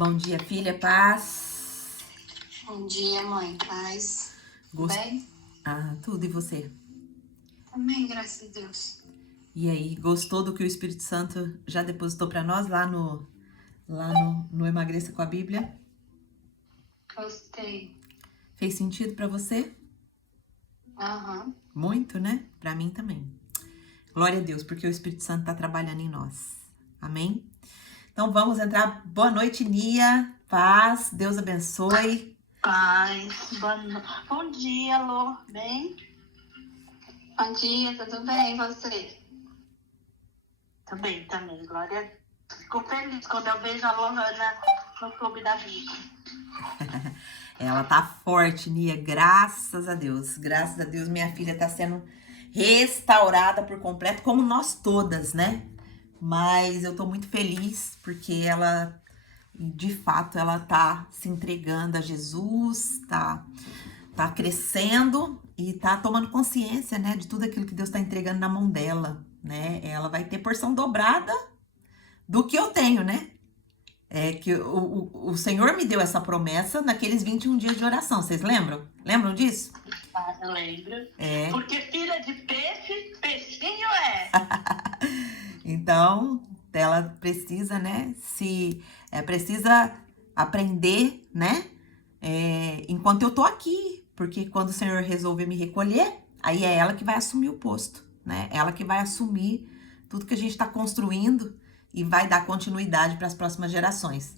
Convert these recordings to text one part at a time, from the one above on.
Bom dia, filha, paz. Bom dia, mãe, paz. Bem? Tudo, e você? Também, graças a Deus. E aí, gostou do que o Espírito Santo já depositou para nós lá no Emagreça com a Bíblia? Gostei. Fez sentido para você? Aham. Muito, né? Para mim também. Glória a Deus, porque o Espírito Santo está trabalhando em nós. Amém? Então vamos entrar. Boa noite, Nia. Paz, Deus abençoe. Paz, bom dia, Lô, bem? Bom dia, tudo bem, e você? Também, glória a Deus. Fico feliz quando eu vejo a Lohana no Clube da Bíblia. Ela tá forte, Nia, graças a Deus. Graças a Deus, minha filha tá sendo restaurada por completo, como nós todas, né? Mas eu tô muito feliz porque ela, de fato, ela tá se entregando a Jesus, tá crescendo e tá tomando consciência, né, de tudo aquilo que Deus tá entregando na mão dela, né? Ela vai ter porção dobrada do que eu tenho, né? É que o Senhor me deu essa promessa naqueles 21 dias de oração, vocês lembram? Lembram disso? Ah, eu lembro. É. Porque filha de peixe, peixinho é. Então, ela precisa, né, precisa aprender, né, enquanto eu tô aqui, porque quando o Senhor resolver me recolher, aí é ela que vai assumir o posto, né, ela que vai assumir tudo que a gente tá construindo e vai dar continuidade para as próximas gerações.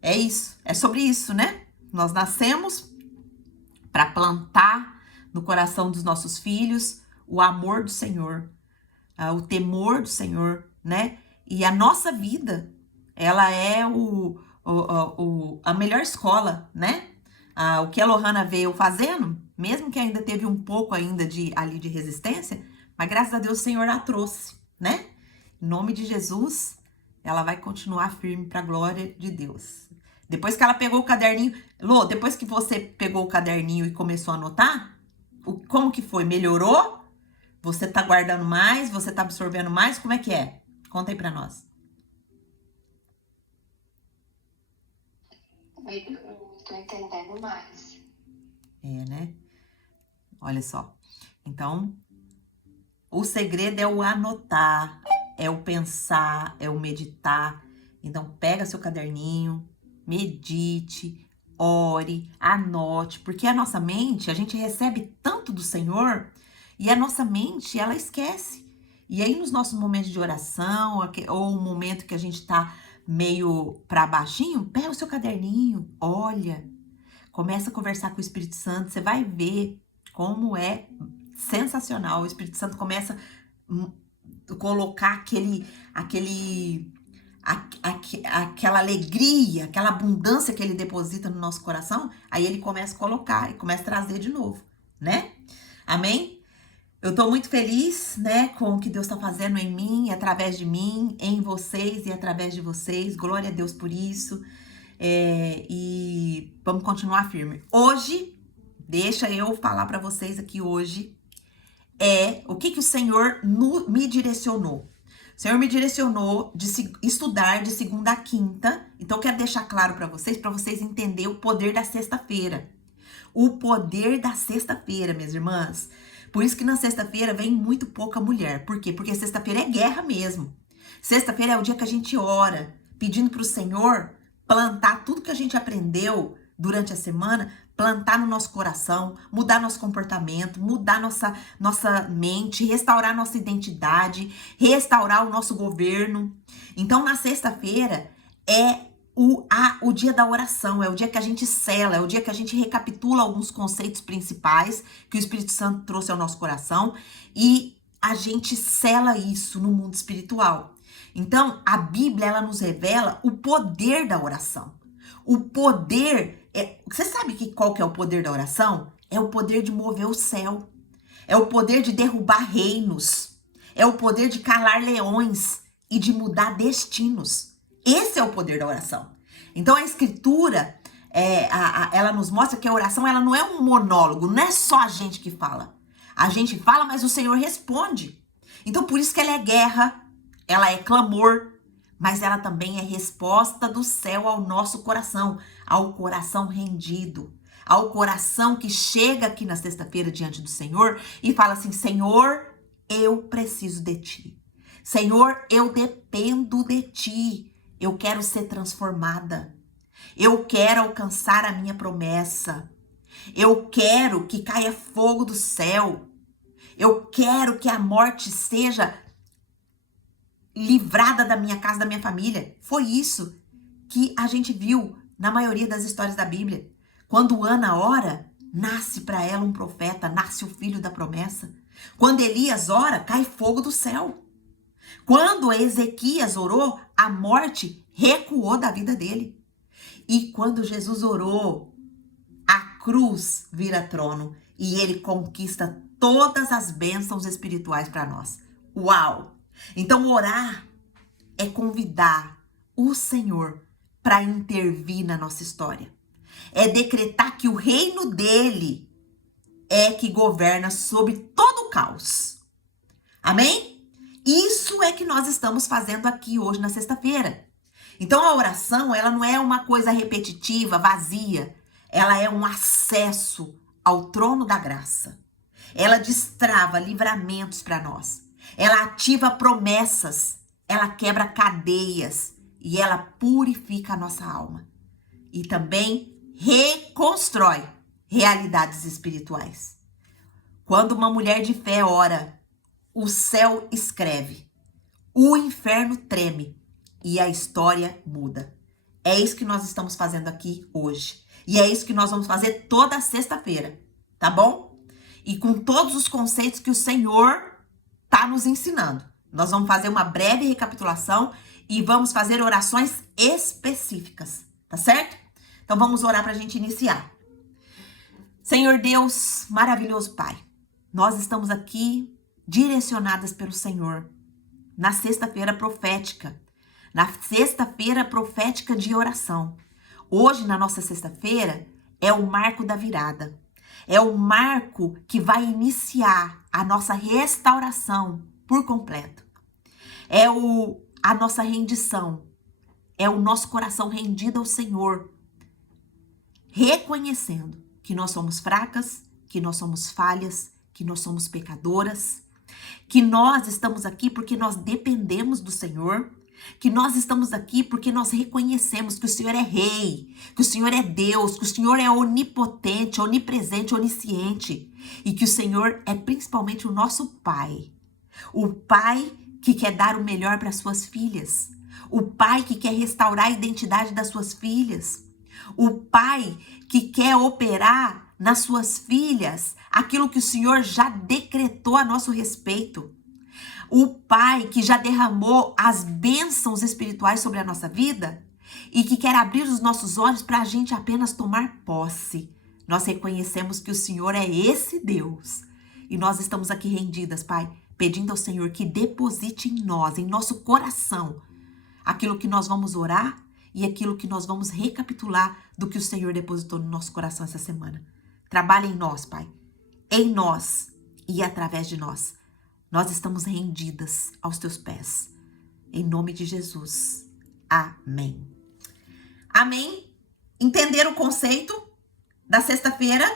É isso, é sobre isso, né? Nós nascemos para plantar no coração dos nossos filhos o amor do Senhor, o temor do Senhor, né? E a nossa vida, ela é a melhor escola, né? O que a Lohana veio fazendo, mesmo que ainda teve um pouco ainda de resistência, mas graças a Deus o Senhor a trouxe, né? Em nome de Jesus, ela vai continuar firme para a glória de Deus. Depois que ela pegou o caderninho, Lô, depois que você pegou o caderninho e começou a anotar, como que foi? Melhorou? Você tá guardando mais? Você tá absorvendo mais? Como é que é? Conta aí pra nós. Eu tô entendendo mais. É, né? Olha só. Então, o segredo é o anotar, é o pensar, é o meditar. Então, pega seu caderninho, medite, ore, anote, porque a nossa mente, a gente recebe tanto do Senhor e a nossa mente, ela esquece. E aí, nos nossos momentos de oração, ou um momento que a gente tá meio pra baixinho, pega o seu caderninho, olha, começa a conversar com o Espírito Santo, você vai ver como é sensacional. O Espírito Santo começa a colocar aquela alegria, aquela abundância que ele deposita no nosso coração, aí ele começa a colocar e começa a trazer de novo, né? Amém? Eu tô muito feliz, né, com o que Deus tá fazendo em mim, através de mim, em vocês e através de vocês. Glória a Deus por isso. E vamos continuar firme. Hoje, deixa eu falar para vocês aqui hoje, o que o Senhor me direcionou. O Senhor me direcionou de estudar de segunda a quinta. Então, eu quero deixar claro para vocês entenderem o poder da sexta-feira. O poder da sexta-feira, minhas irmãs. Por isso que na sexta-feira vem muito pouca mulher. Por quê? Porque sexta-feira é guerra mesmo. Sexta-feira é o dia que a gente ora, pedindo para o Senhor plantar tudo que a gente aprendeu durante a semana, plantar no nosso coração, mudar nosso comportamento, mudar nossa mente, restaurar nossa identidade, restaurar o nosso governo. Então, na sexta-feira é o dia da oração, é o dia que a gente sela, é o dia que a gente recapitula alguns conceitos principais que o Espírito Santo trouxe ao nosso coração e a gente sela isso no mundo espiritual. Então, a Bíblia, ela nos revela o poder da oração. O poder, você sabe qual que é o poder da oração? É o poder de mover o céu, é o poder de derrubar reinos, é o poder de calar leões e de mudar destinos. Esse é o poder da oração. Então a escritura, ela nos mostra que a oração, ela não é um monólogo, não é só a gente que fala. A gente fala, mas o Senhor responde. Então por isso que ela é guerra, ela é clamor. mas ela também é resposta do céu ao nosso coração, ao coração rendido, ao coração que chega aqui na sexta-feira diante do Senhor e fala assim: Senhor, eu preciso de ti. Senhor, eu dependo de ti. Eu quero ser transformada. Eu quero alcançar a minha promessa. Eu quero que caia fogo do céu. Eu quero que a morte seja livrada da minha casa, da minha família. Foi isso que a gente viu na maioria das histórias da Bíblia. Quando Ana ora, nasce para ela um profeta, nasce o filho da promessa. Quando Elias ora, cai fogo do céu. Quando Ezequias orou, a morte recuou da vida dele. E quando Jesus orou, a cruz vira trono e ele conquista todas as bênçãos espirituais para nós. Uau! Então orar é convidar o Senhor para intervir na nossa história. É decretar que o reino dele é que governa sobre todo o caos. Amém? Isso é que nós estamos fazendo aqui hoje na sexta-feira. Então a oração, ela não é uma coisa repetitiva, vazia. Ela é um acesso ao trono da graça. Ela destrava livramentos para nós. Ela ativa promessas. Ela quebra cadeias. E ela purifica a nossa alma. E também reconstrói realidades espirituais. Quando uma mulher de fé ora, o céu escreve, o inferno treme e a história muda. É isso que nós estamos fazendo aqui hoje. E é isso que nós vamos fazer toda sexta-feira, tá bom? E com todos os conceitos que o Senhor tá nos ensinando. Nós vamos fazer uma breve recapitulação e vamos fazer orações específicas, tá certo? Então vamos orar para a gente iniciar. Senhor Deus, maravilhoso Pai, nós estamos aqui direcionadas pelo Senhor na sexta-feira profética, de oração. Hoje, na nossa sexta-feira, é o marco da virada. É o marco que vai iniciar a nossa restauração por completo. É a nossa rendição. É o nosso coração rendido ao Senhor, reconhecendo que nós somos fracas, que nós somos falhas, que nós somos pecadoras, que nós estamos aqui porque nós dependemos do Senhor, que nós estamos aqui porque nós reconhecemos que o Senhor é Rei, que o Senhor é Deus, que o Senhor é onipotente, onipresente, onisciente e que o Senhor é principalmente o nosso Pai. O Pai que quer dar o melhor para suas filhas, o Pai que quer restaurar a identidade das suas filhas, o Pai que quer operar nas suas filhas aquilo que o Senhor já decretou a nosso respeito. O Pai que já derramou as bênçãos espirituais sobre a nossa vida e que quer abrir os nossos olhos para a gente apenas tomar posse. Nós reconhecemos que o Senhor é esse Deus. E nós estamos aqui rendidas, Pai, pedindo ao Senhor que deposite em nós, em nosso coração, aquilo que nós vamos orar e aquilo que nós vamos recapitular do que o Senhor depositou no nosso coração essa semana. Trabalha em nós, Pai, em nós e através de nós. Nós estamos rendidas aos teus pés. Em nome de Jesus. Amém. Amém? Entenderam o conceito da sexta-feira?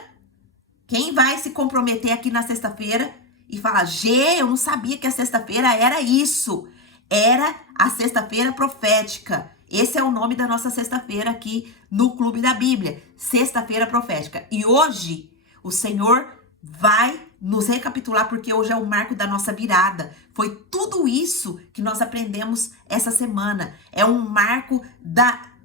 Quem vai se comprometer aqui na sexta-feira e falar: Gê, eu não sabia que a sexta-feira era isso. Era a sexta-feira profética. Esse é o nome da nossa sexta-feira aqui no Clube da Bíblia. Sexta-feira profética. E hoje o Senhor vai nos recapitular porque hoje é o marco da nossa virada. Foi tudo isso que nós aprendemos essa semana. É um marco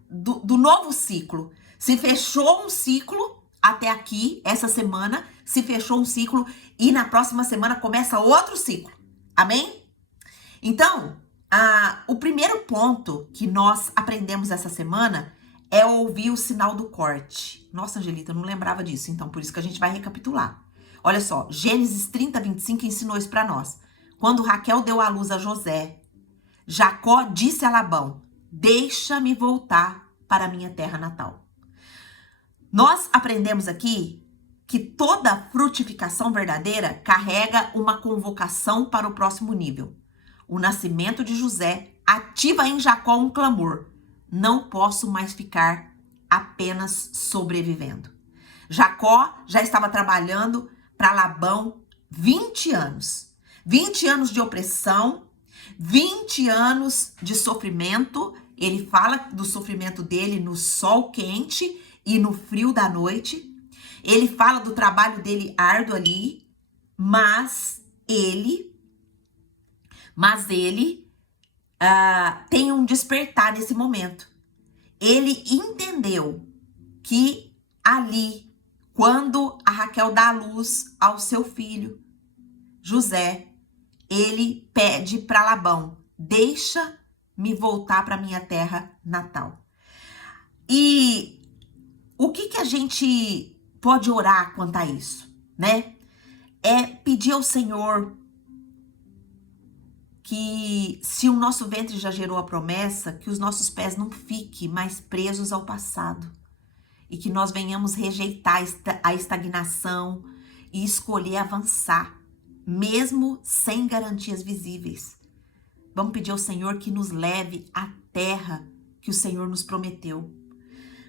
do novo ciclo. Se fechou um ciclo até aqui, essa semana, se fechou um ciclo e na próxima semana começa outro ciclo. Amém? Então, o primeiro ponto que nós aprendemos essa semana é ouvir o sinal do corte. Nossa, Angelita, eu não lembrava disso, então por isso que a gente vai recapitular. Olha só, Gênesis 30, 25 ensinou isso para nós. Quando Raquel deu à luz a José, Jacó disse a Labão: deixa-me voltar para a minha terra natal. Nós aprendemos aqui que toda frutificação verdadeira carrega uma convocação para o próximo nível. O nascimento de José ativa em Jacó um clamor: não posso mais ficar apenas sobrevivendo. Jacó já estava trabalhando para Labão 20 anos. 20 anos de opressão, 20 anos de sofrimento. Ele fala do sofrimento dele no sol quente e no frio da noite. Ele fala do trabalho dele árduo ali, mas ele tem um despertar nesse momento. Ele entendeu que ali, quando a Raquel dá a luz ao seu filho, José, ele pede para Labão: deixa-me voltar para minha terra natal. E o que a gente pode orar quanto a isso, né? É pedir ao Senhor que, se o nosso ventre já gerou a promessa, que os nossos pés não fiquem mais presos ao passado e que nós venhamos rejeitar a estagnação e escolher avançar, mesmo sem garantias visíveis. Vamos pedir ao Senhor que nos leve à terra que o Senhor nos prometeu.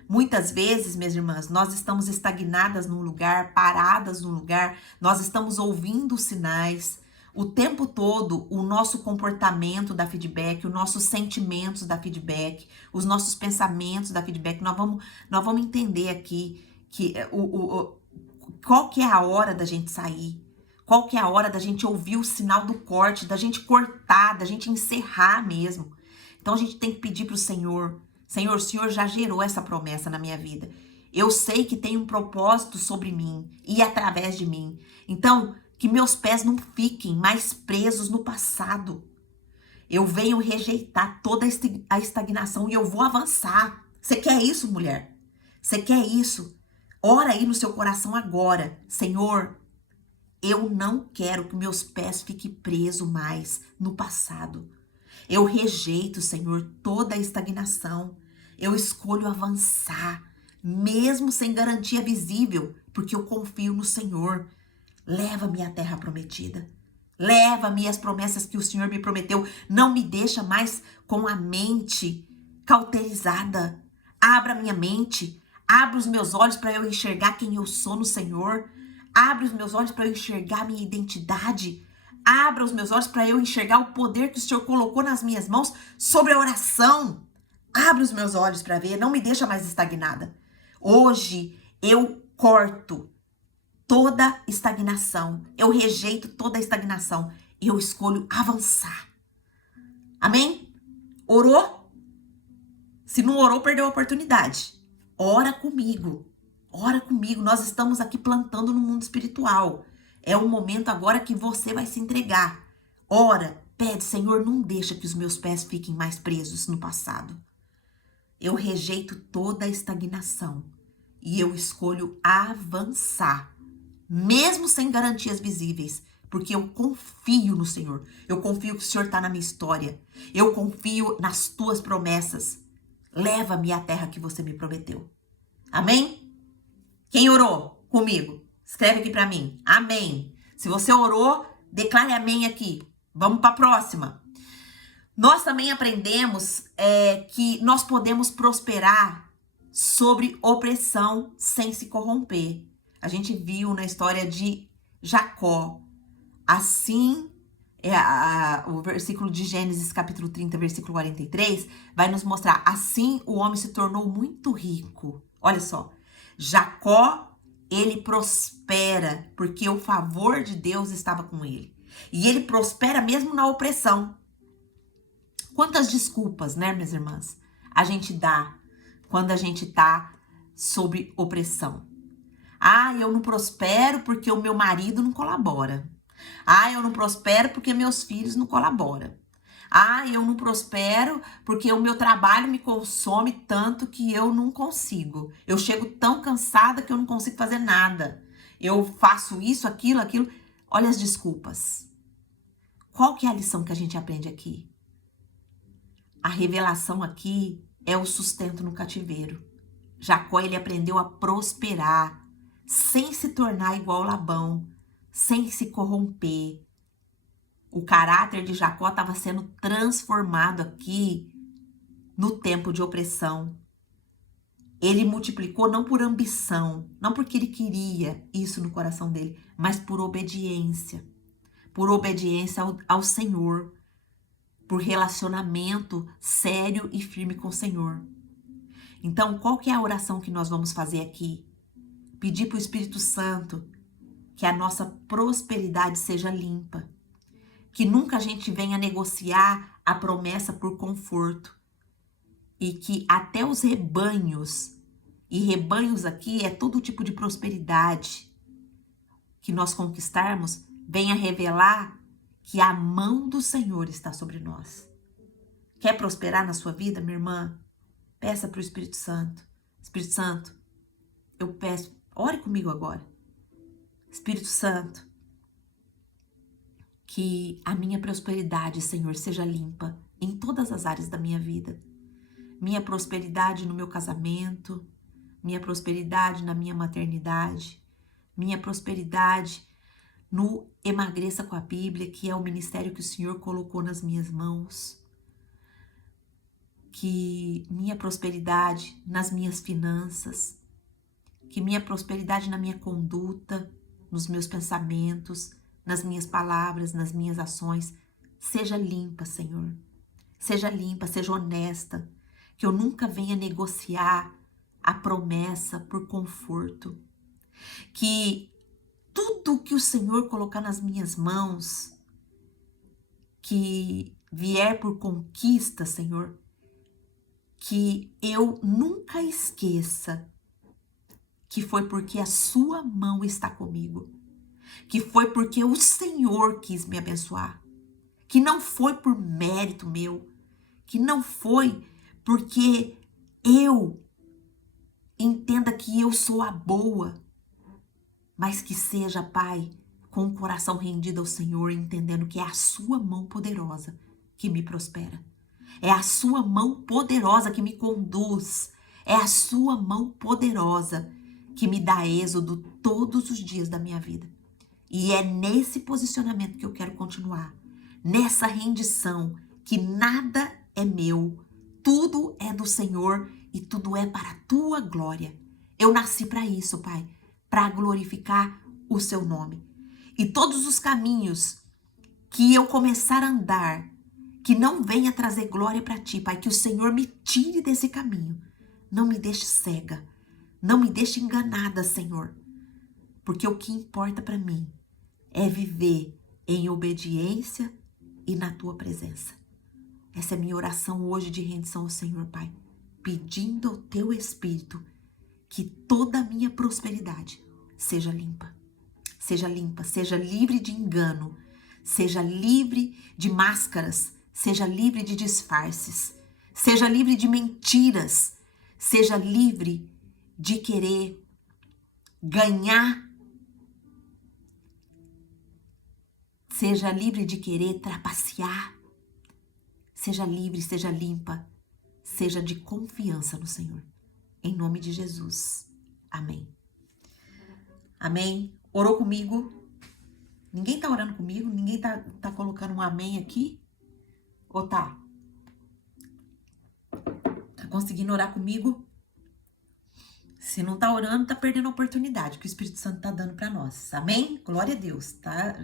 Muitas vezes, minhas irmãs, nós estamos estagnadas num lugar, paradas num lugar, nós estamos ouvindo sinais. O tempo todo, o nosso comportamento dá feedback, os nossos sentimentos dá feedback, os nossos pensamentos dá feedback. Nós vamos entender aqui que qual que é a hora da gente sair, qual que é a hora da gente ouvir o sinal do corte, da gente cortar, da gente encerrar mesmo. Então a gente tem que pedir para o Senhor: Senhor, o Senhor já gerou essa promessa na minha vida. Eu sei que tem um propósito sobre mim e através de mim. Então, que meus pés não fiquem mais presos no passado. Eu venho rejeitar toda a estagnação e eu vou avançar. Você quer isso, mulher? Você quer isso? Ora aí no seu coração agora: Senhor, eu não quero que meus pés fiquem presos mais no passado. Eu rejeito, Senhor, toda a estagnação. Eu escolho avançar, mesmo sem garantia visível, porque eu confio no Senhor. Leva-me à terra prometida. Leva-me às promessas que o Senhor me prometeu. Não me deixa mais com a mente cauterizada. Abra minha mente. Abra os meus olhos para eu enxergar quem eu sou no Senhor. Abra os meus olhos para eu enxergar minha identidade. Abra os meus olhos para eu enxergar o poder que o Senhor colocou nas minhas mãos sobre a oração. Abra os meus olhos para ver. Não me deixa mais estagnada. Hoje eu corto toda estagnação. Eu rejeito toda estagnação. E eu escolho avançar. Amém? Orou? Se não orou, perdeu a oportunidade. Ora comigo. Ora comigo. Nós estamos aqui plantando no mundo espiritual. É o momento agora que você vai se entregar. Ora, pede: Senhor, não deixa que os meus pés fiquem mais presos no passado. Eu rejeito toda a estagnação. E eu escolho avançar. Mesmo sem garantias visíveis, porque eu confio no Senhor. Eu confio que o Senhor está na minha história. Eu confio nas tuas promessas. Leva-me à terra que você me prometeu. Amém? Quem orou comigo? Escreve aqui para mim. Amém. Se você orou, declare amém aqui. Vamos para a próxima. Nós também aprendemos que nós podemos prosperar sobre opressão sem se corromper. A gente viu na história de Jacó. Assim, o versículo de Gênesis, capítulo 30, versículo 43, vai nos mostrar: assim o homem se tornou muito rico. Olha só, Jacó, ele prospera porque o favor de Deus estava com ele. E ele prospera mesmo na opressão. Quantas desculpas, né, minhas irmãs, a gente dá quando a gente tá sob opressão? Ah, eu não prospero porque o meu marido não colabora. Ah, eu não prospero porque meus filhos não colaboram. Ah, eu não prospero porque o meu trabalho me consome tanto que eu não consigo. Eu chego tão cansada que eu não consigo fazer nada. Eu faço isso, aquilo. Olha as desculpas. Qual que é a lição que a gente aprende aqui? A revelação aqui é o sustento no cativeiro. Jacó, ele aprendeu a prosperar sem se tornar igual Labão, sem se corromper. O caráter de Jacó estava sendo transformado aqui no tempo de opressão. Ele multiplicou não por ambição, não porque ele queria isso no coração dele, mas por obediência. Por obediência ao Senhor. Por relacionamento sério e firme com o Senhor. Então, qual que é a oração que nós vamos fazer aqui? Pedir para o Espírito Santo que a nossa prosperidade seja limpa. Que nunca a gente venha negociar a promessa por conforto. E que até os rebanhos, e rebanhos aqui é todo tipo de prosperidade que nós conquistarmos, venha revelar que a mão do Senhor está sobre nós. Quer prosperar na sua vida, minha irmã? Peça para o Espírito Santo. Espírito Santo, eu peço, ore comigo agora. Espírito Santo, que a minha prosperidade, Senhor, seja limpa em todas as áreas da minha vida. Minha prosperidade no meu casamento, minha prosperidade na minha maternidade, minha prosperidade no Emagreça com a Bíblia, que é o ministério que o Senhor colocou nas minhas mãos. Que minha prosperidade nas minhas finanças, que minha prosperidade na minha conduta, nos meus pensamentos, nas minhas palavras, nas minhas ações, seja limpa, Senhor. Seja limpa, seja honesta. Que eu nunca venha negociar a promessa por conforto. Que tudo que o Senhor colocar nas minhas mãos, que vier por conquista, Senhor, que eu nunca esqueça que foi porque a sua mão está comigo. Que foi porque o Senhor quis me abençoar. Que não foi por mérito meu. Que não foi porque eu entenda que eu sou a boa, mas que seja, Pai, com o coração rendido ao Senhor, entendendo que é a sua mão poderosa que me prospera. É a sua mão poderosa que me conduz. É a sua mão poderosa que me dá êxodo todos os dias da minha vida. E é nesse posicionamento que eu quero continuar. Nessa rendição que nada é meu. Tudo é do Senhor e tudo é para a tua glória. Eu nasci para isso, Pai, para glorificar o seu nome. E todos os caminhos que eu começar a andar, que não venha trazer glória para ti, Pai, que o Senhor me tire desse caminho. Não me deixe cega, não me deixe enganada, Senhor. Porque o que importa para mim é viver em obediência e na tua presença. Essa é a minha oração hoje de rendição ao Senhor, Pai. Pedindo ao teu Espírito que toda a minha prosperidade seja limpa. Seja limpa, seja livre de engano. Seja livre de máscaras. Seja livre de disfarces. Seja livre de mentiras. Seja livre de querer ganhar. Seja livre de querer trapacear. Seja livre, seja limpa, seja de confiança no Senhor. Em nome de Jesus. Amém. Amém. Orou comigo? Ninguém tá orando comigo? Ninguém tá colocando um amém aqui? Ou tá? Tá conseguindo orar comigo? Se não tá orando, tá perdendo a oportunidade que o Espírito Santo tá dando para nós. Amém? Glória a Deus, tá?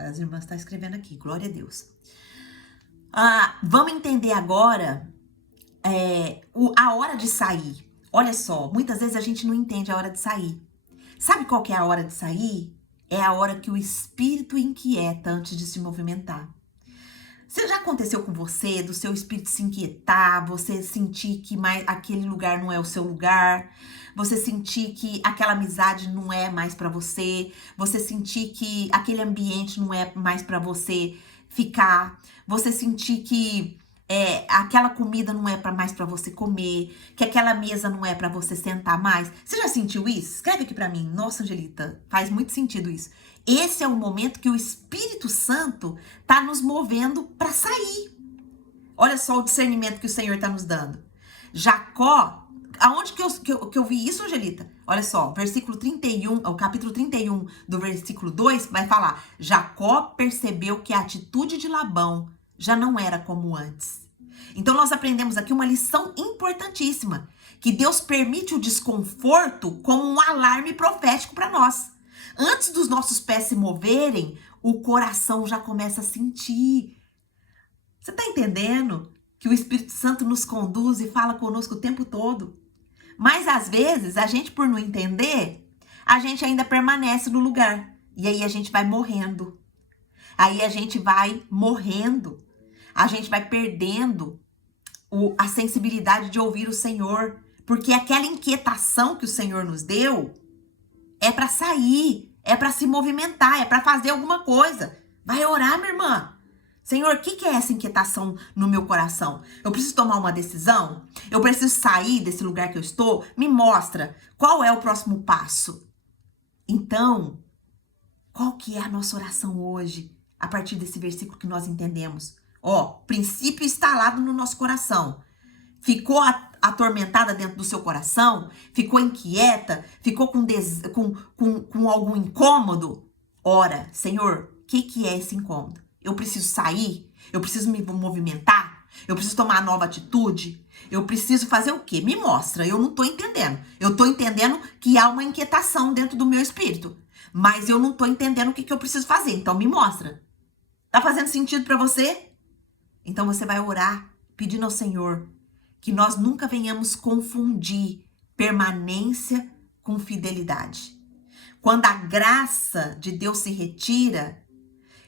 As irmãs estão escrevendo aqui. Glória a Deus. Vamos entender agora a hora de sair. Olha só, muitas vezes a gente não entende a hora de sair. Sabe qual que é a hora de sair? É a hora que o espírito inquieta antes de se movimentar. Já aconteceu com você, do seu espírito se inquietar, você sentir que aquele lugar não é o seu lugar, você sentir que aquela amizade não é mais pra você, você sentir que aquele ambiente não é mais pra você ficar, você sentir que aquela comida não é mais para você comer, que aquela mesa não é para você sentar mais. Você já sentiu isso? Escreve aqui para mim. Nossa, Angelita, faz muito sentido isso. Esse é o momento que o Espírito Santo tá nos movendo para sair. Olha só o discernimento que o Senhor tá nos dando. Jacó, aonde que eu vi isso, Angelita? Olha só, versículo 31, o capítulo 31 do versículo 2 vai falar: Jacó percebeu que a atitude de Labão já não era como antes. Então nós aprendemos aqui uma lição importantíssima, que Deus permite o desconforto como um alarme profético para nós. Antes dos nossos pés se moverem, o coração já começa a sentir. Você está entendendo que o Espírito Santo nos conduz e fala conosco o tempo todo? Mas às vezes, a gente por não entender, a gente ainda permanece no lugar. E aí a gente vai morrendo. Aí a gente vai morrendo. A gente vai perdendo a sensibilidade de ouvir o Senhor. Porque aquela inquietação que o Senhor nos deu é para sair, é para se movimentar, é para fazer alguma coisa. Vai orar, minha irmã. Senhor, o que é essa inquietação no meu coração? Eu preciso tomar uma decisão? Eu preciso sair desse lugar que eu estou? Me mostra qual é o próximo passo. Então, qual que é a nossa oração hoje, a partir desse versículo que nós entendemos? Princípio instalado no nosso coração. Ficou atormentada dentro do seu coração? Ficou inquieta? Ficou com algum incômodo? Ora, Senhor, o que é esse incômodo? Eu preciso sair? Eu preciso me movimentar? Eu preciso tomar nova atitude? Eu preciso fazer o quê? Me mostra, eu não tô entendendo. Eu tô entendendo que há uma inquietação dentro do meu espírito, mas eu não tô entendendo o que eu preciso fazer, então me mostra. Tá fazendo sentido para você? Então você vai orar pedindo ao Senhor que nós nunca venhamos confundir permanência com fidelidade. Quando a graça de Deus se retira,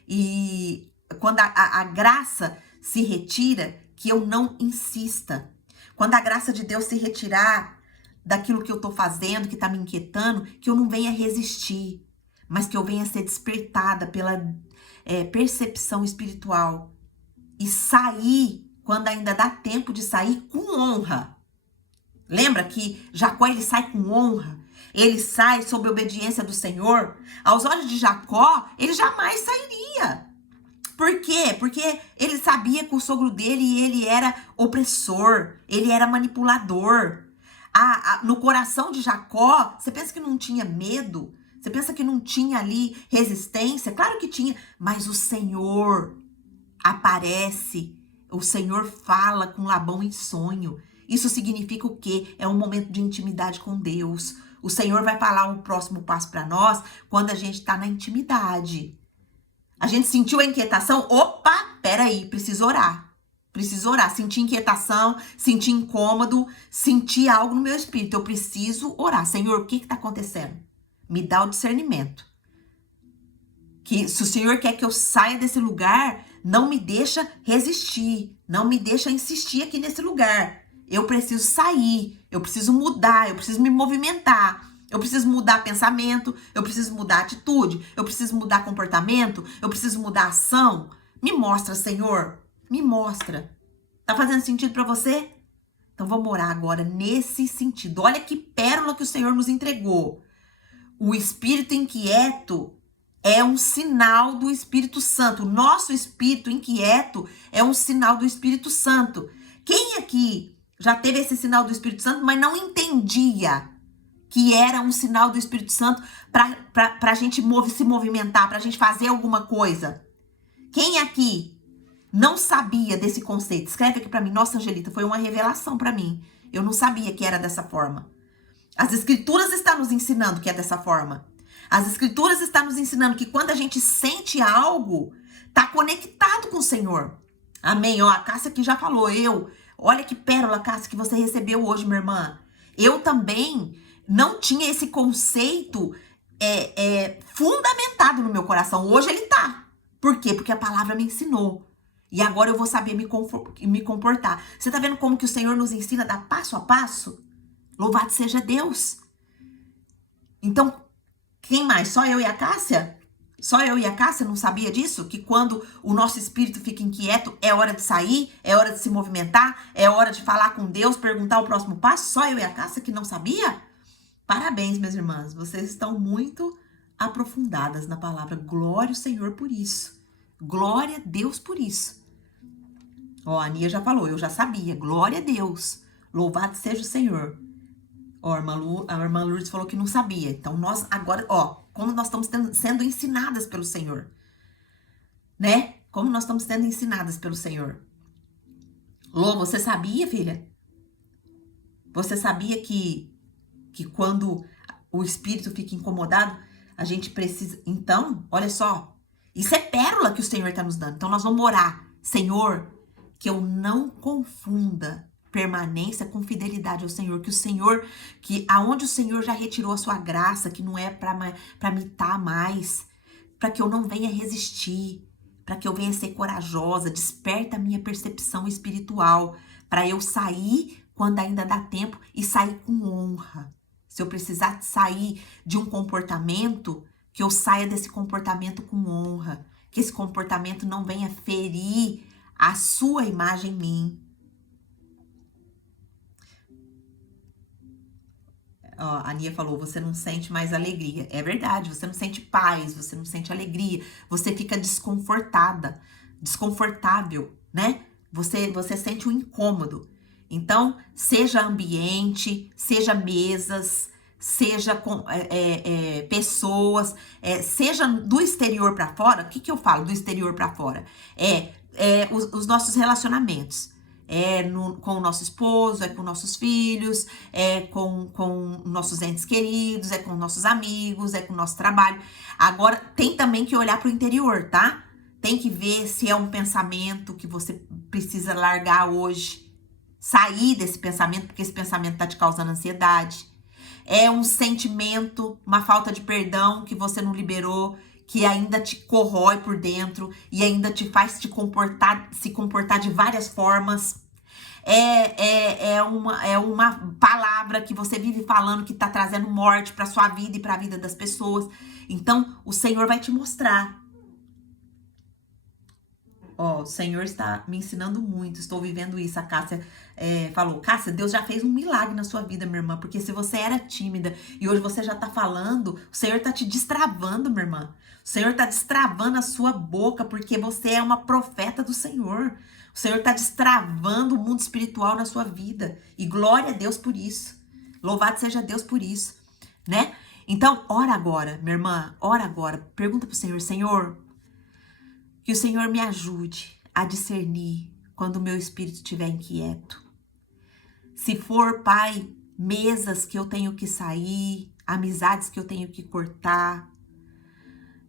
e quando a graça se retira, que eu não insista. Quando a graça de Deus se retirar daquilo que eu tô fazendo, que tá me inquietando, que eu não venha resistir, mas que eu venha ser despertada pela percepção espiritual e sair quando ainda dá tempo de sair com honra. Lembra que Jacó, ele sai com honra? Ele sai sob a obediência do Senhor. Aos olhos de Jacó, ele jamais sairia. Por quê? Porque ele sabia que o sogro dele, ele era opressor, ele era manipulador. No coração de Jacó, você pensa que não tinha medo? Você pensa que não tinha ali resistência? Claro que tinha, mas o Senhor aparece, o Senhor fala com Labão em sonho. Isso significa o quê? É um momento de intimidade com Deus. O Senhor vai falar o próximo passo para nós quando a gente está na intimidade. A gente sentiu a inquietação? Opa, peraí, preciso orar. Preciso orar. Senti inquietação, senti incômodo, senti algo no meu espírito. Eu preciso orar. Senhor, o que está acontecendo? Me dá o discernimento. Que se o Senhor quer que eu saia desse lugar, não me deixa resistir. Não me deixa insistir aqui nesse lugar. Eu preciso sair, eu preciso mudar, eu preciso me movimentar, eu preciso mudar pensamento, eu preciso mudar atitude, eu preciso mudar comportamento, eu preciso mudar ação. Me mostra, Senhor, me mostra. Tá fazendo sentido para você? Então vamos orar agora nesse sentido. Olha que pérola que o Senhor nos entregou. O espírito inquieto é um sinal do Espírito Santo. O nosso espírito inquieto é um sinal do Espírito Santo. Quem aqui já teve esse sinal do Espírito Santo, mas não entendia que era um sinal do Espírito Santo para a gente se movimentar, para a gente fazer alguma coisa? Quem aqui não sabia desse conceito? Escreve aqui para mim. Nossa, Angelita, foi uma revelação para mim. Eu não sabia que era dessa forma. As Escrituras estão nos ensinando que é dessa forma. As Escrituras estão nos ensinando que quando a gente sente algo, tá conectado com o Senhor. Amém? A Cássia aqui já falou, olha que pérola, Cássia, que você recebeu hoje, minha irmã. Eu também não tinha esse conceito fundamentado no meu coração. Hoje ele tá. Por quê? Porque a palavra me ensinou. E agora eu vou saber me comportar. Você tá vendo como que o Senhor nos ensina a dar passo a passo? Louvado seja Deus. Então, quem mais? Só eu e a Cássia? Só eu e a Cássia não sabia disso? Que quando o nosso espírito fica inquieto, é hora de sair, é hora de se movimentar, é hora de falar com Deus, perguntar o próximo passo? Só eu e a Cássia que não sabia? Parabéns, minhas irmãs. Vocês estão muito aprofundadas na palavra. Glória ao Senhor por isso. Glória a Deus por isso. A Ania já falou, eu já sabia. Glória a Deus. Louvado seja o Senhor. Ó, a irmã Lourdes falou que não sabia. Então, nós agora, ó, como nós estamos sendo ensinadas pelo Senhor, né? Como nós estamos sendo ensinadas pelo Senhor. Lô, você sabia, filha? Você sabia que quando o espírito fica incomodado, a gente precisa... Então, olha só, isso é pérola que o Senhor está nos dando. Então, nós vamos orar. Senhor, que eu não confunda permanência com fidelidade ao Senhor. Que o Senhor, que aonde o Senhor já retirou a sua graça, que não é para me estar mais, para que eu não venha resistir, para que eu venha ser corajosa. Desperta a minha percepção espiritual, para eu sair quando ainda dá tempo e sair com honra. Se eu precisar sair de um comportamento, que eu saia desse comportamento com honra. Que esse comportamento não venha ferir a sua imagem em mim. Ó, a Nia falou, você não sente mais alegria. É verdade, você não sente paz, você não sente alegria. Você fica desconfortável, né? Você sente um incômodo. Então, seja ambiente, seja mesas, seja com pessoas, seja do exterior para fora. O que eu falo do exterior para fora? Os nossos relacionamentos. Com o nosso esposo, com nossos filhos, com nossos entes queridos, com nossos amigos, com o nosso trabalho. Agora, tem também que olhar para o interior, tá? Tem que ver se é um pensamento que você precisa largar hoje. Sair desse pensamento, porque esse pensamento tá te causando ansiedade. É um sentimento, uma falta de perdão que você não liberou, que ainda te corrói por dentro e ainda te faz se comportar de várias formas. É uma palavra que você vive falando que tá trazendo morte pra sua vida e pra vida das pessoas. Então, o Senhor vai te mostrar. Ó, o Senhor está me ensinando muito, estou vivendo isso. A Cássia falou, Cássia, Deus já fez um milagre na sua vida, minha irmã, porque se você era tímida e hoje você já tá falando, o Senhor tá te destravando, minha irmã. O Senhor tá destravando a sua boca, porque você é uma profeta do Senhor. O Senhor tá destravando o mundo espiritual na sua vida. E glória a Deus por isso. Louvado seja Deus por isso, né? Então, ora agora, minha irmã, ora agora. Pergunta pro Senhor, Senhor, que o Senhor me ajude a discernir quando o meu espírito estiver inquieto. Se for, Pai, mesas que eu tenho que sair, amizades que eu tenho que cortar,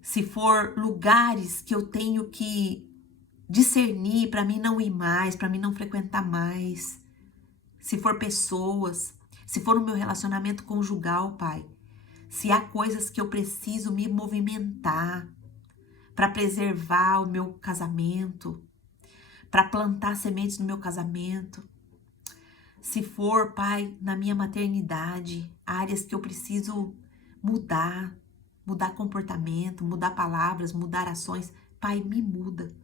se for lugares que eu tenho que discernir para mim não ir mais, para mim não frequentar mais, se for pessoas, se for no meu relacionamento conjugal, Pai, se há coisas que eu preciso me movimentar, para preservar o meu casamento, para plantar sementes no meu casamento. Se for, Pai, na minha maternidade, áreas que eu preciso mudar comportamento, mudar palavras, mudar ações, Pai, me muda,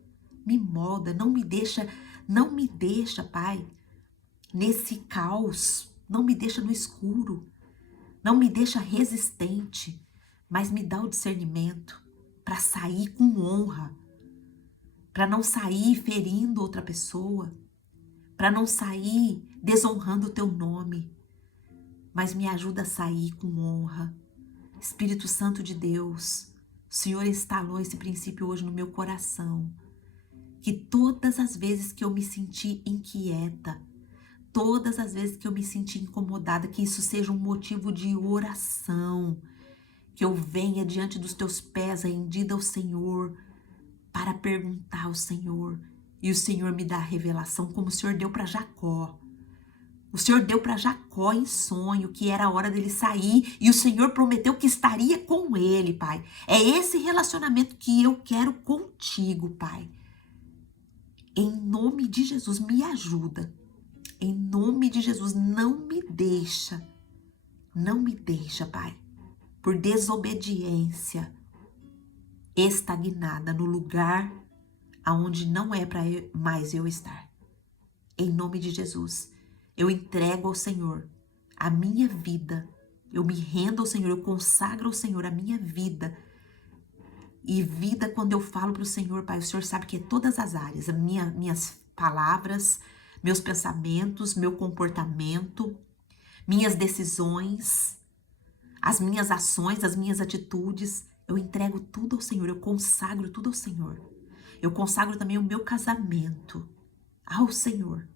me molda, não me deixa, Pai, nesse caos, não me deixa no escuro, não me deixa resistente, mas me dá o discernimento para sair com honra, para não sair ferindo outra pessoa, para não sair desonrando o teu nome, mas me ajuda a sair com honra. Espírito Santo de Deus, o Senhor instalou esse princípio hoje no meu coração, que todas as vezes que eu me senti inquieta, todas as vezes que eu me senti incomodada, que isso seja um motivo de oração, que eu venha diante dos teus pés, rendida ao Senhor, para perguntar ao Senhor. E o Senhor me dá a revelação, como o Senhor deu para Jacó. O Senhor deu para Jacó em sonho que era a hora dele sair. E o Senhor prometeu que estaria com ele, Pai. É esse relacionamento que eu quero contigo, Pai. Em nome de Jesus, me ajuda. Em nome de Jesus, não me deixa. Não me deixa, Pai, por desobediência, estagnada no lugar aonde não é para mais eu estar. Em nome de Jesus, eu entrego ao Senhor a minha vida, eu me rendo ao Senhor, eu consagro ao Senhor a minha vida. E vida, quando eu falo para o Senhor, Pai, o Senhor sabe que é todas as áreas, minhas palavras, meus pensamentos, meu comportamento, minhas decisões, as minhas ações, as minhas atitudes. Eu entrego tudo ao Senhor, eu consagro tudo ao Senhor. Eu consagro também o meu casamento ao Senhor.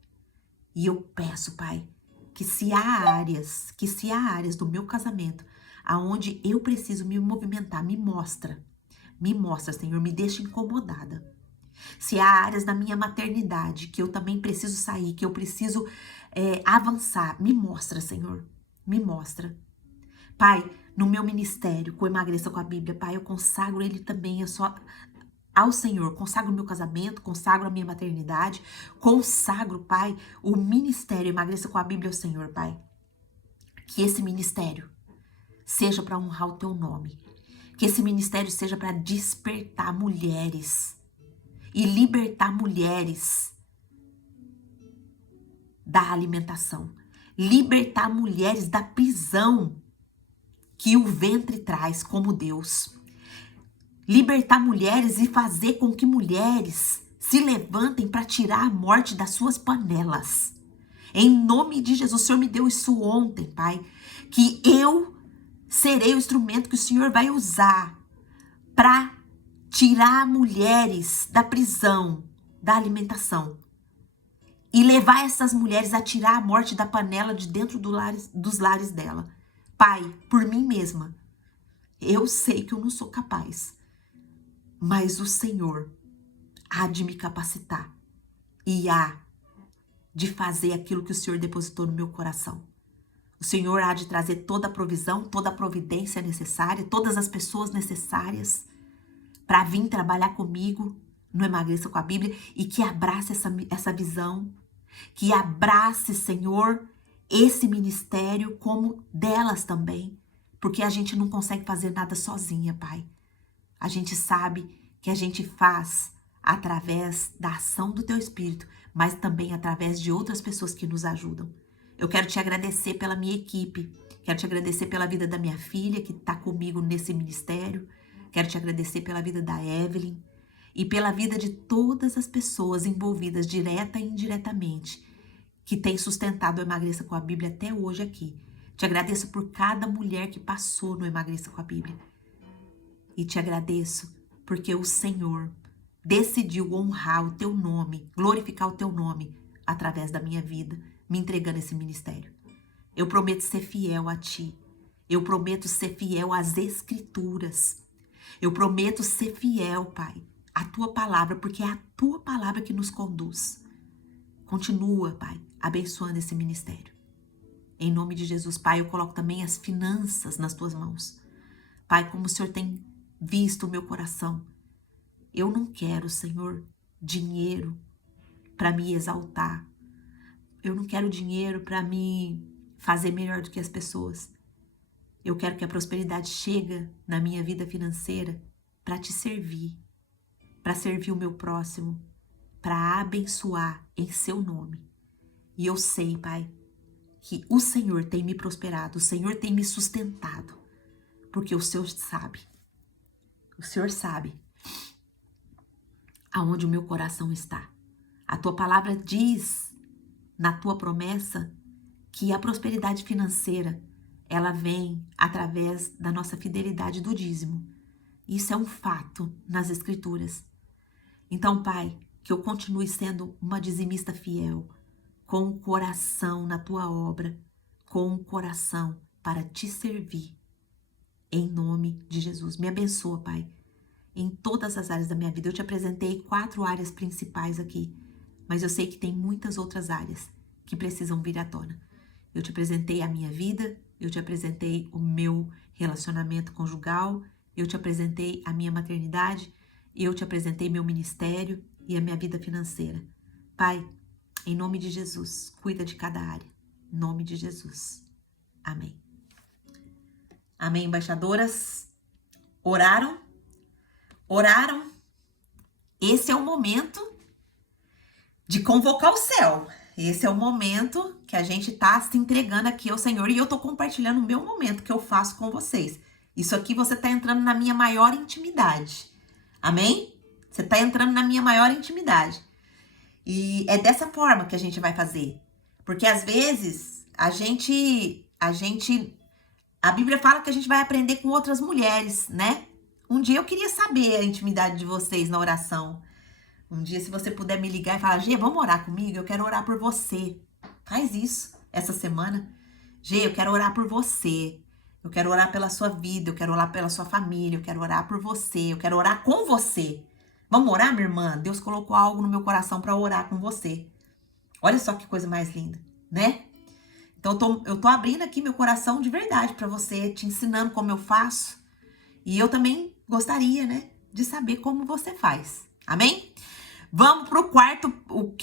E eu peço, Pai, que se há áreas do meu casamento aonde eu preciso me movimentar, me mostra, Senhor, me deixa incomodada. Se há áreas da minha maternidade que eu também preciso sair, que eu preciso avançar, me mostra, Senhor, me mostra. Pai, no meu ministério, com Emagreça com a Bíblia, Pai, eu consagro ele também, ao Senhor, consagro o meu casamento, consagro a minha maternidade, consagro, Pai, o ministério Emagreça com a Bíblia ao Senhor, Pai. Que esse ministério seja para honrar o teu nome, que esse ministério seja para despertar mulheres e libertar mulheres da alimentação, libertar mulheres da prisão que o ventre traz como Deus. Libertar mulheres e fazer com que mulheres se levantem para tirar a morte das suas panelas. Em nome de Jesus, o Senhor me deu isso ontem, Pai, que eu serei o instrumento que o Senhor vai usar para tirar mulheres da prisão, da alimentação. E levar essas mulheres a tirar a morte da panela de dentro dos lares dela. Pai, por mim mesma, eu sei que eu não sou capaz. Mas o Senhor há de me capacitar e há de fazer aquilo que o Senhor depositou no meu coração. O Senhor há de trazer toda a provisão, toda a providência necessária, todas as pessoas necessárias para vir trabalhar comigo no Emagreça com a Bíblia e que abrace essa visão, que abrace, Senhor, esse ministério como delas também, porque a gente não consegue fazer nada sozinha, Pai. A gente sabe que a gente faz através da ação do Teu Espírito, mas também através de outras pessoas que nos ajudam. Eu quero te agradecer pela minha equipe, quero te agradecer pela vida da minha filha que está comigo nesse ministério, quero te agradecer pela vida da Evelyn e pela vida de todas as pessoas envolvidas direta e indiretamente que tem sustentado o Emagreça com a Bíblia até hoje aqui. Te agradeço por cada mulher que passou no Emagreça com a Bíblia. E te agradeço porque o Senhor decidiu honrar o teu nome, glorificar o teu nome através da minha vida, me entregando esse ministério. Eu prometo ser fiel a ti. Eu prometo ser fiel às Escrituras. Eu prometo ser fiel, Pai, à tua palavra, porque é a tua palavra que nos conduz. Continua, Pai, abençoando esse ministério. Em nome de Jesus, Pai, eu coloco também as finanças nas tuas mãos. Pai, como o Senhor tem visto o meu coração, eu não quero, Senhor, dinheiro para me exaltar. Eu não quero dinheiro para me fazer melhor do que as pessoas. Eu quero que a prosperidade chegue na minha vida financeira para te servir, para servir o meu próximo, para abençoar em seu nome. E eu sei, Pai, que o Senhor tem me prosperado, o Senhor tem me sustentado, porque o Senhor sabe aonde o meu coração está. A tua palavra diz na tua promessa que a prosperidade financeira, ela vem através da nossa fidelidade do dízimo. Isso é um fato nas Escrituras. Então, Pai, que eu continue sendo uma dizimista fiel, com o coração na tua obra, com o coração para te servir. Em nome de Jesus. Me abençoa, Pai, em todas as áreas da minha vida. Eu te apresentei 4 áreas principais aqui, mas eu sei que tem muitas outras áreas que precisam vir à tona. Eu te apresentei a minha vida, eu te apresentei o meu relacionamento conjugal, eu te apresentei a minha maternidade, eu te apresentei meu ministério e a minha vida financeira. Pai, em nome de Jesus, cuida de cada área. Em nome de Jesus. Amém. Amém, embaixadoras? Oraram? Oraram? Esse é o momento de convocar o céu. Esse é o momento que a gente tá se entregando aqui ao Senhor e eu tô compartilhando o meu momento que eu faço com vocês. Isso aqui você tá entrando na minha maior intimidade. Amém? Você tá entrando na minha maior intimidade. E é dessa forma que a gente vai fazer. Porque às vezes a gente A Bíblia fala que a gente vai aprender com outras mulheres, né? Um dia eu queria saber a intimidade de vocês na oração. Um dia, se você puder me ligar e falar, Gê, vamos orar comigo? Eu quero orar por você. Faz isso essa semana. Gê, eu quero orar por você. Eu quero orar pela sua vida, eu quero orar pela sua família, eu quero orar por você, eu quero orar com você. Vamos orar, minha irmã? Deus colocou algo no meu coração para orar com você. Olha só que coisa mais linda, né? Então, eu tô abrindo aqui meu coração de verdade para você, te ensinando como eu faço. E eu também gostaria, né, de saber como você faz. Amém? Vamos pro quarto, o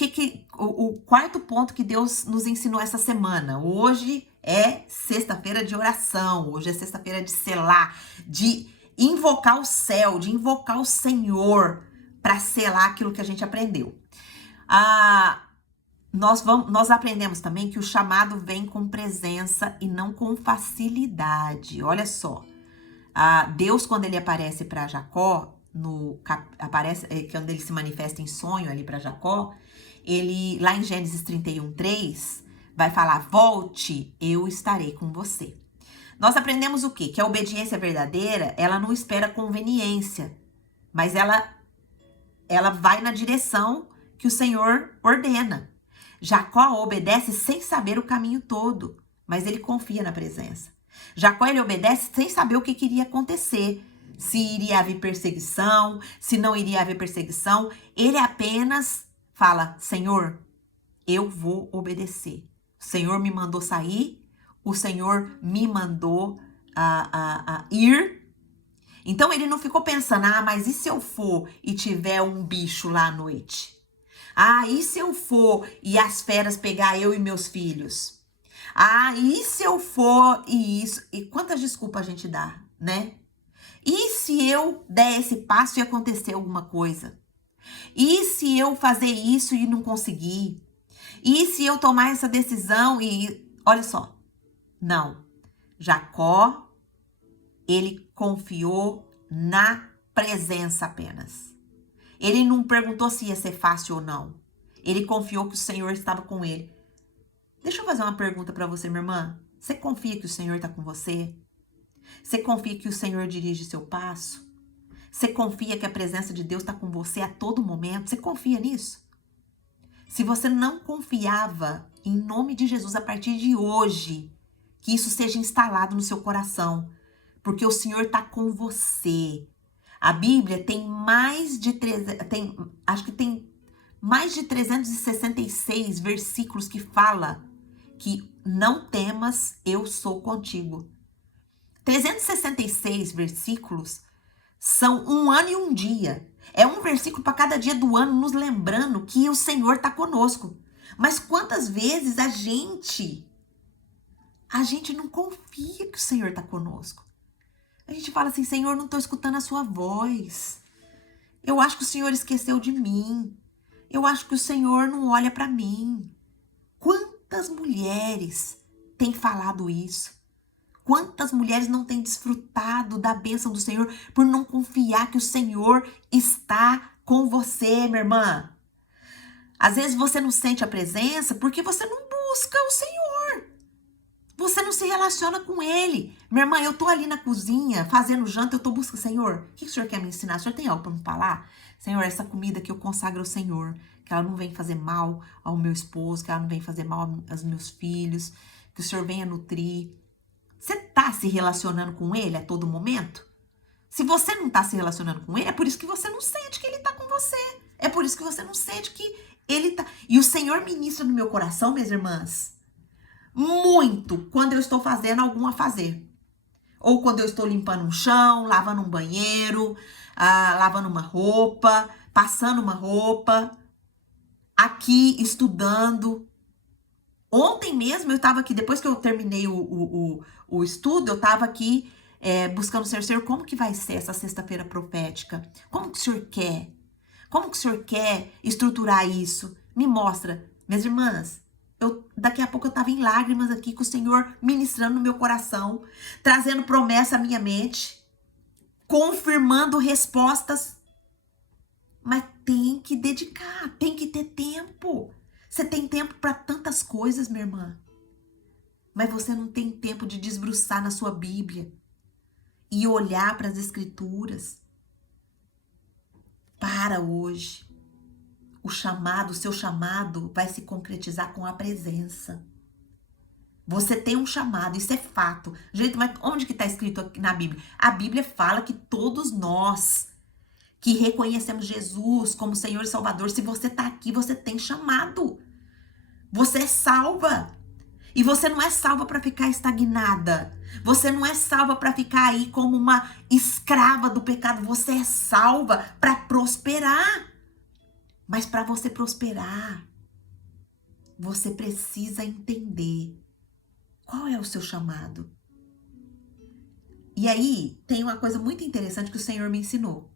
quarto ponto que Deus nos ensinou essa semana. Hoje é sexta-feira de oração, hoje é sexta-feira de selar, de invocar o céu, de invocar o Senhor para selar aquilo que a gente aprendeu. Nós aprendemos também que o chamado vem com presença e não com facilidade. Olha só, Deus, quando ele aparece para Jacó, quando ele se manifesta em sonho ali para Jacó, ele, lá em Gênesis 31:3, vai falar, volte, eu estarei com você. Nós aprendemos o quê? Que a obediência verdadeira, ela não espera conveniência, mas ela vai na direção que o Senhor ordena. Jacó obedece sem saber o caminho todo, mas ele confia na presença. Jacó, ele obedece sem saber o que iria acontecer, se iria haver perseguição, se não iria haver perseguição. Ele apenas fala, Senhor, eu vou obedecer. O Senhor me mandou sair, o Senhor me mandou ir. Então, ele não ficou pensando, mas e se eu for e tiver um bicho lá à noite? E se eu for e as feras pegar eu e meus filhos? E se eu for e isso? E quantas desculpas a gente dá, né? E se eu der esse passo e acontecer alguma coisa? E se eu fazer isso e não conseguir? E se eu tomar essa decisão e... Olha só. Não. Jacó, ele confiou na presença apenas. Ele não perguntou se ia ser fácil ou não. Ele confiou que o Senhor estava com ele. Deixa eu fazer uma pergunta para você, minha irmã. Você confia que o Senhor está com você? Você confia que o Senhor dirige seu passo? Você confia que a presença de Deus está com você a todo momento? Você confia nisso? Se você não confiava, em nome de Jesus, a partir de hoje, que isso seja instalado no seu coração, porque o Senhor está com você. A Bíblia tem mais de 366 versículos que fala que não temas, eu sou contigo. 366 versículos são um ano e um dia. É um versículo para cada dia do ano, nos lembrando que o Senhor está conosco. Mas quantas vezes a gente não confia que o Senhor está conosco? A gente fala assim, Senhor, não estou escutando a sua voz. Eu acho que o Senhor esqueceu de mim. Eu acho que o Senhor não olha para mim. Quantas mulheres têm falado isso? Quantas mulheres não têm desfrutado da bênção do Senhor por não confiar que o Senhor está com você, minha irmã? Às vezes você não sente a presença porque você não busca o Senhor. Você não se relaciona com Ele. Minha irmã, eu tô ali na cozinha fazendo janta, eu tô buscando, Senhor, o que o Senhor quer me ensinar? O Senhor tem algo para me falar? Senhor, essa comida que eu consagro ao Senhor, que ela não vem fazer mal ao meu esposo, que ela não vem fazer mal aos meus filhos, que o Senhor venha nutrir. Você tá se relacionando com Ele a todo momento? Se você não tá se relacionando com Ele, é por isso que você não sente que Ele tá com você. É por isso que você não sente que Ele tá... E o Senhor ministra no meu coração, minhas irmãs, muito quando eu estou fazendo algum afazer. Ou quando eu estou limpando um chão, lavando um banheiro, lavando uma roupa, passando uma roupa, aqui estudando. Ontem mesmo eu estava aqui, depois que eu terminei o estudo, eu estava aqui buscando o Senhor, como que vai ser essa sexta-feira profética? Como que o Senhor quer? Como que o Senhor quer estruturar isso? Me mostra. Minhas irmãs, daqui a pouco eu estava em lágrimas aqui com o Senhor ministrando no meu coração, trazendo promessa à minha mente, confirmando respostas. Mas tem que dedicar, tem que ter tempo. Você tem tempo para tantas coisas, minha irmã. mas você não tem tempo de desbruçar na sua Bíblia e olhar para as Escrituras. Para hoje. O seu chamado vai se concretizar com a presença. Você tem um chamado, isso é fato. Gente, mas onde que está escrito aqui na Bíblia? A Bíblia fala que todos nós que reconhecemos Jesus como Senhor e Salvador, se você está aqui, você tem chamado. Você é salva. E você não é salva para ficar estagnada. Você não é salva para ficar aí como uma escrava do pecado. Você é salva para prosperar. Mas para você prosperar, você precisa entender qual é o seu chamado. E aí, tem uma coisa muito interessante que o Senhor me ensinou.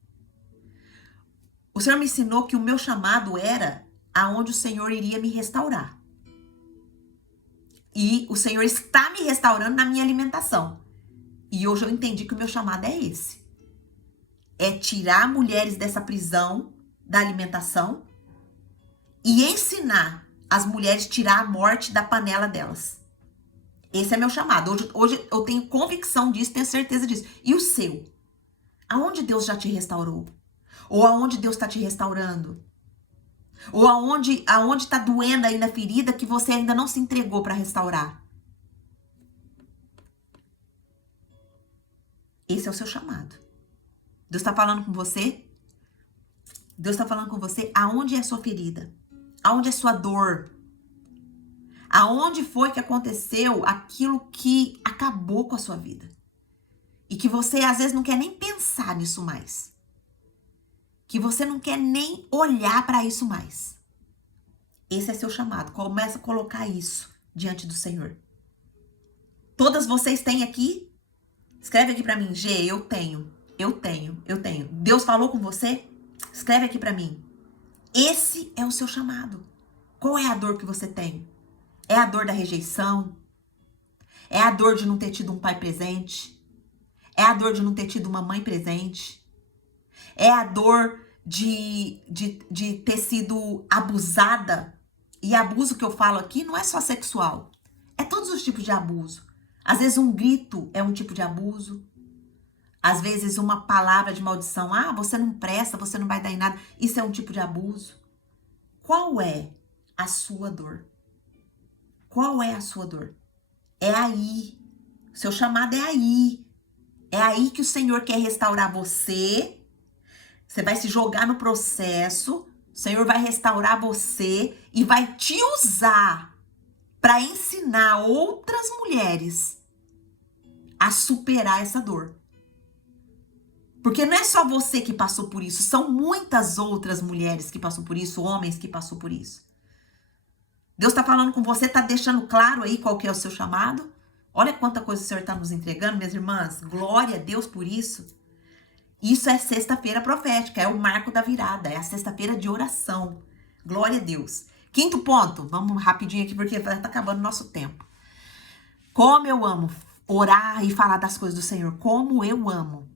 O Senhor me ensinou que o meu chamado era aonde o Senhor iria me restaurar. E o Senhor está me restaurando na minha alimentação. E hoje eu entendi que o meu chamado é esse. É tirar mulheres dessa prisão da alimentação e ensinar as mulheres a tirar a morte da panela delas. Esse é meu chamado. Hoje eu tenho convicção disso, tenho certeza disso. E o seu? Aonde Deus já te restaurou? Ou aonde Deus está te restaurando? Ou aonde está doendo aí na ferida que você ainda não se entregou para restaurar? Esse é o seu chamado. Deus está falando com você? Deus está falando com você aonde é a sua ferida? Aonde é a sua dor? Aonde foi que aconteceu aquilo que acabou com a sua vida? E que você às vezes não quer nem pensar nisso mais. Que você não quer nem olhar para isso mais. Esse é seu chamado. Começa a colocar isso diante do Senhor. Todas vocês têm aqui? Escreve aqui para mim. G, eu tenho. Deus falou com você? Escreve aqui para mim. Esse é o seu chamado. Qual é a dor que você tem? É a dor da rejeição? É a dor de não ter tido um pai presente? É a dor de não ter tido uma mãe presente? É a dor de ter sido abusada? E abuso que eu falo aqui não é só sexual. É todos os tipos de abuso. Às vezes um grito é um tipo de abuso. Às vezes uma palavra de maldição. Ah, você não presta, você não vai dar em nada. Isso é um tipo de abuso. Qual é a sua dor? Qual é a sua dor? É aí. Seu chamado é aí. É aí que o Senhor quer restaurar você. Você vai se jogar no processo. O Senhor vai restaurar você e vai te usar para ensinar outras mulheres a superar essa dor. Porque não é só você que passou por isso, são muitas outras mulheres que passam por isso, homens que passam por isso. Deus está falando com você, está deixando claro aí qual que é o seu chamado. Olha quanta coisa o Senhor está nos entregando, minhas irmãs. Glória a Deus por isso. Isso é sexta-feira profética, é o marco da virada, é a sexta-feira de oração. Glória a Deus. Quinto ponto, vamos rapidinho aqui porque está acabando o nosso tempo. Como eu amo orar e falar das coisas do Senhor, como eu amo.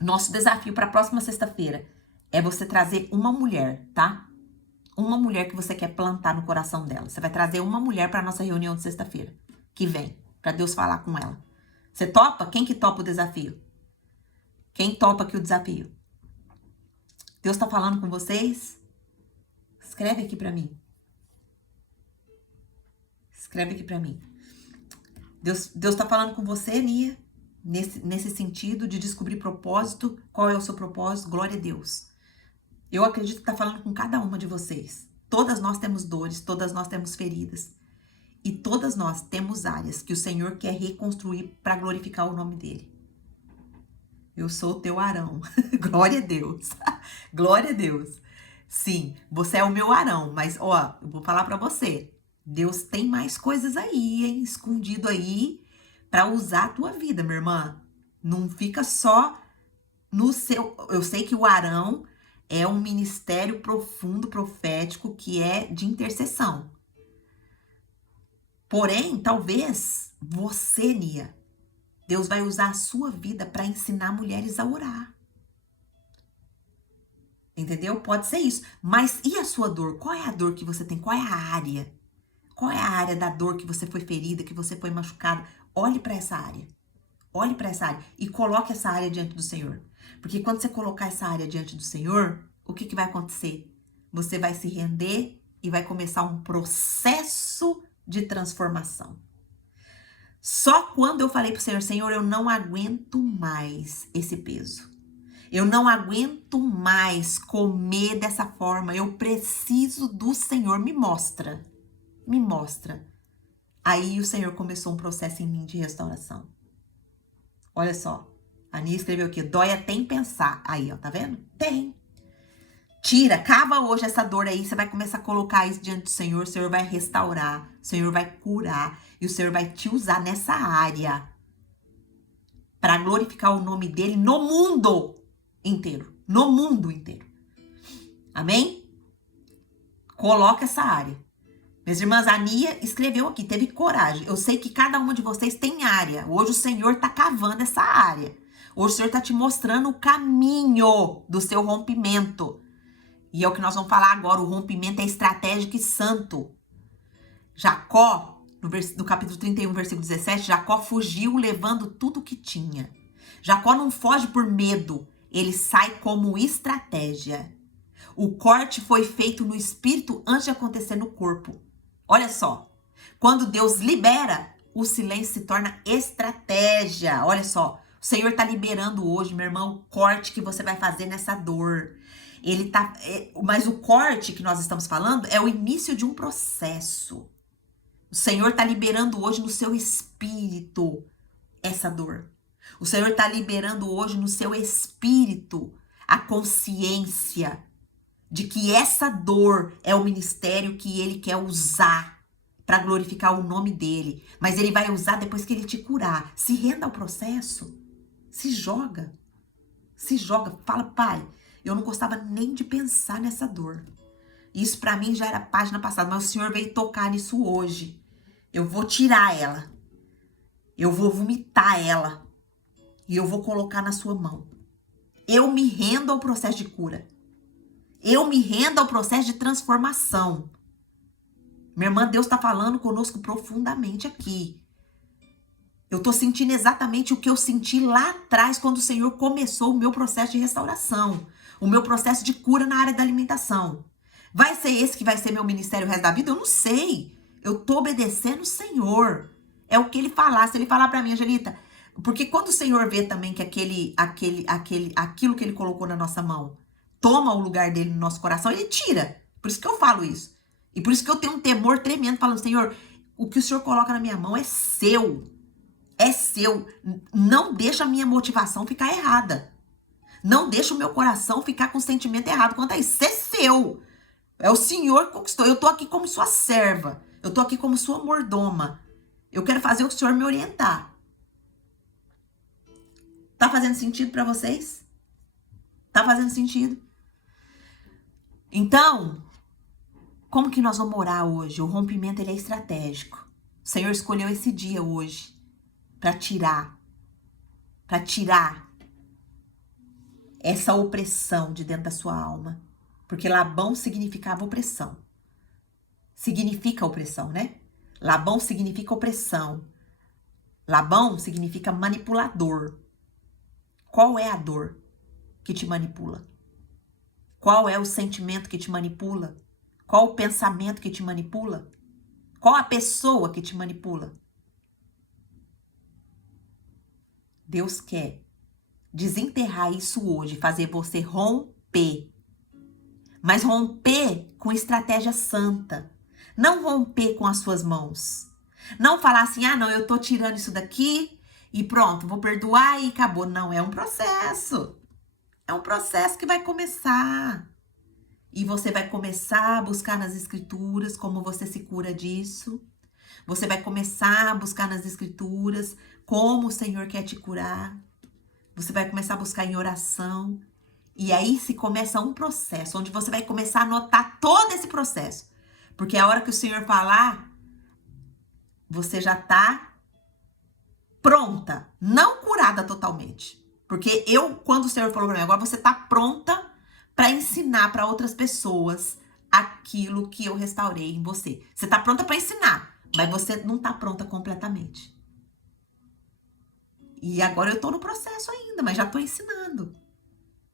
Nosso desafio para a próxima sexta-feira é você trazer uma mulher, tá? Uma mulher que você quer plantar no coração dela. Você vai trazer uma mulher para a nossa reunião de sexta-feira que vem, para Deus falar com ela. Você topa? Quem que topa o desafio? Quem topa aqui o desafio? Deus tá falando com vocês? Escreve aqui para mim. Escreve aqui para mim. Deus tá falando com você, Nia, nesse sentido de descobrir propósito. Qual é o seu propósito? Glória a Deus. Eu acredito que tá falando com cada uma de vocês. Todas nós temos dores, todas nós temos feridas. E todas nós temos áreas que o Senhor quer reconstruir para glorificar o nome dele. Eu sou o teu Arão. Glória a Deus. Glória a Deus. Sim, você é o meu Arão, mas ó, eu vou falar para você. Deus tem mais coisas aí, hein, escondido aí para usar a tua vida, minha irmã. Não fica só no seu. Eu sei que o Arão é um ministério profundo, profético, que é de intercessão. Porém, talvez você, Nia, Deus vai usar a sua vida para ensinar mulheres a orar. Entendeu? Pode ser isso. Mas e a sua dor? Qual é a dor que você tem? Qual é a área? Qual é a área da dor que você foi ferida, que você foi machucada? Olhe para essa área. Olhe para essa área e coloque essa área diante do Senhor. Porque quando você colocar essa área diante do Senhor, o que vai acontecer? Você vai se render e vai começar um processo de transformação. Só quando eu falei pro Senhor, Senhor, eu não aguento mais esse peso. Eu não aguento mais comer dessa forma. Eu preciso do Senhor. Me mostra. Me mostra. Aí o Senhor começou um processo em mim de restauração. Olha só. A Aninha escreveu aqui. Dói até em pensar. Aí, ó. Tá vendo? Tem. Tira. Cava hoje essa dor aí. Você vai começar a colocar isso diante do Senhor. O Senhor vai restaurar. O Senhor vai curar. E o Senhor vai te usar nessa área. Para glorificar o nome dele no mundo inteiro. No mundo inteiro. Amém? Coloca essa área. Minhas irmãs, a Ania escreveu aqui, teve coragem. Eu sei que cada uma de vocês tem área. Hoje o Senhor tá cavando essa área. Hoje o Senhor tá te mostrando o caminho do seu rompimento. E é o que nós vamos falar agora. O rompimento é estratégico e santo. Jacó, no capítulo 31, versículo 17, Jacó fugiu levando tudo que tinha. Jacó não foge por medo. Ele sai como estratégia. O corte foi feito no espírito antes de acontecer no corpo. Olha só. Quando Deus libera, o silêncio se torna estratégia. Olha só. O Senhor está liberando hoje, meu irmão, o corte que você vai fazer nessa dor. Mas o corte que nós estamos falando é o início de um processo. O Senhor está liberando hoje no seu espírito essa dor. O Senhor está liberando hoje no seu espírito a consciência de que essa dor é o ministério que ele quer usar para glorificar o nome dele. Mas ele vai usar depois que ele te curar. Se renda ao processo. Se joga. Se joga. Fala, pai, eu não gostava nem de pensar nessa dor. Isso para mim já era página passada, mas o Senhor veio tocar nisso hoje. Eu vou tirar ela. Eu vou vomitar ela. E eu vou colocar na sua mão. Eu me rendo ao processo de cura. Eu me rendo ao processo de transformação. Minha irmã, Deus está falando conosco profundamente aqui. Eu estou sentindo exatamente o que eu senti lá atrás, quando o Senhor começou o meu processo de restauração. O meu processo de cura na área da alimentação. Vai ser esse que vai ser meu ministério o resto da vida? Eu não sei. Eu estou obedecendo o Senhor. É o que ele falar. Se ele falar para mim, Angelita... Porque quando o Senhor vê também que aquilo que ele colocou na nossa mão toma o lugar dele no nosso coração, ele tira. Por isso que eu falo isso. E por isso que eu tenho um temor tremendo falando, Senhor, o que o Senhor coloca na minha mão é seu. É seu. Não deixa a minha motivação ficar errada. Não deixa o meu coração ficar com sentimento errado quanto a isso. Isso é seu. É o Senhor que conquistou. Eu tô aqui como sua serva. Eu tô aqui como sua mordoma. Eu quero fazer o Senhor me orientar. Tá fazendo sentido para vocês? Tá fazendo sentido? Então, como que nós vamos orar hoje? O rompimento, ele é estratégico. O Senhor escolheu esse dia hoje para tirar essa opressão de dentro da sua alma. Porque Labão significava opressão. Significa opressão, né? Labão significa opressão. Labão significa manipulador. Qual é a dor que te manipula? Qual é o sentimento que te manipula? Qual o pensamento que te manipula? Qual a pessoa que te manipula? Deus quer desenterrar isso hoje, fazer você romper. Mas romper com estratégia santa. Não romper com as suas mãos. Não falar assim, não, eu tô tirando isso daqui e pronto, vou perdoar e acabou. Não, é um processo. É um processo que vai começar. E você vai começar a buscar nas escrituras como você se cura disso. Você vai começar a buscar nas escrituras como o Senhor quer te curar. Você vai começar a buscar em oração. E aí se começa um processo, onde você vai começar a notar todo esse processo. Porque a hora que o Senhor falar, você já tá pronta, não curada totalmente. Porque quando o Senhor falou pra mim, agora você tá pronta para ensinar para outras pessoas aquilo que eu restaurei em você. Você tá pronta para ensinar, mas você não tá pronta completamente. E agora eu tô no processo ainda, mas já tô ensinando.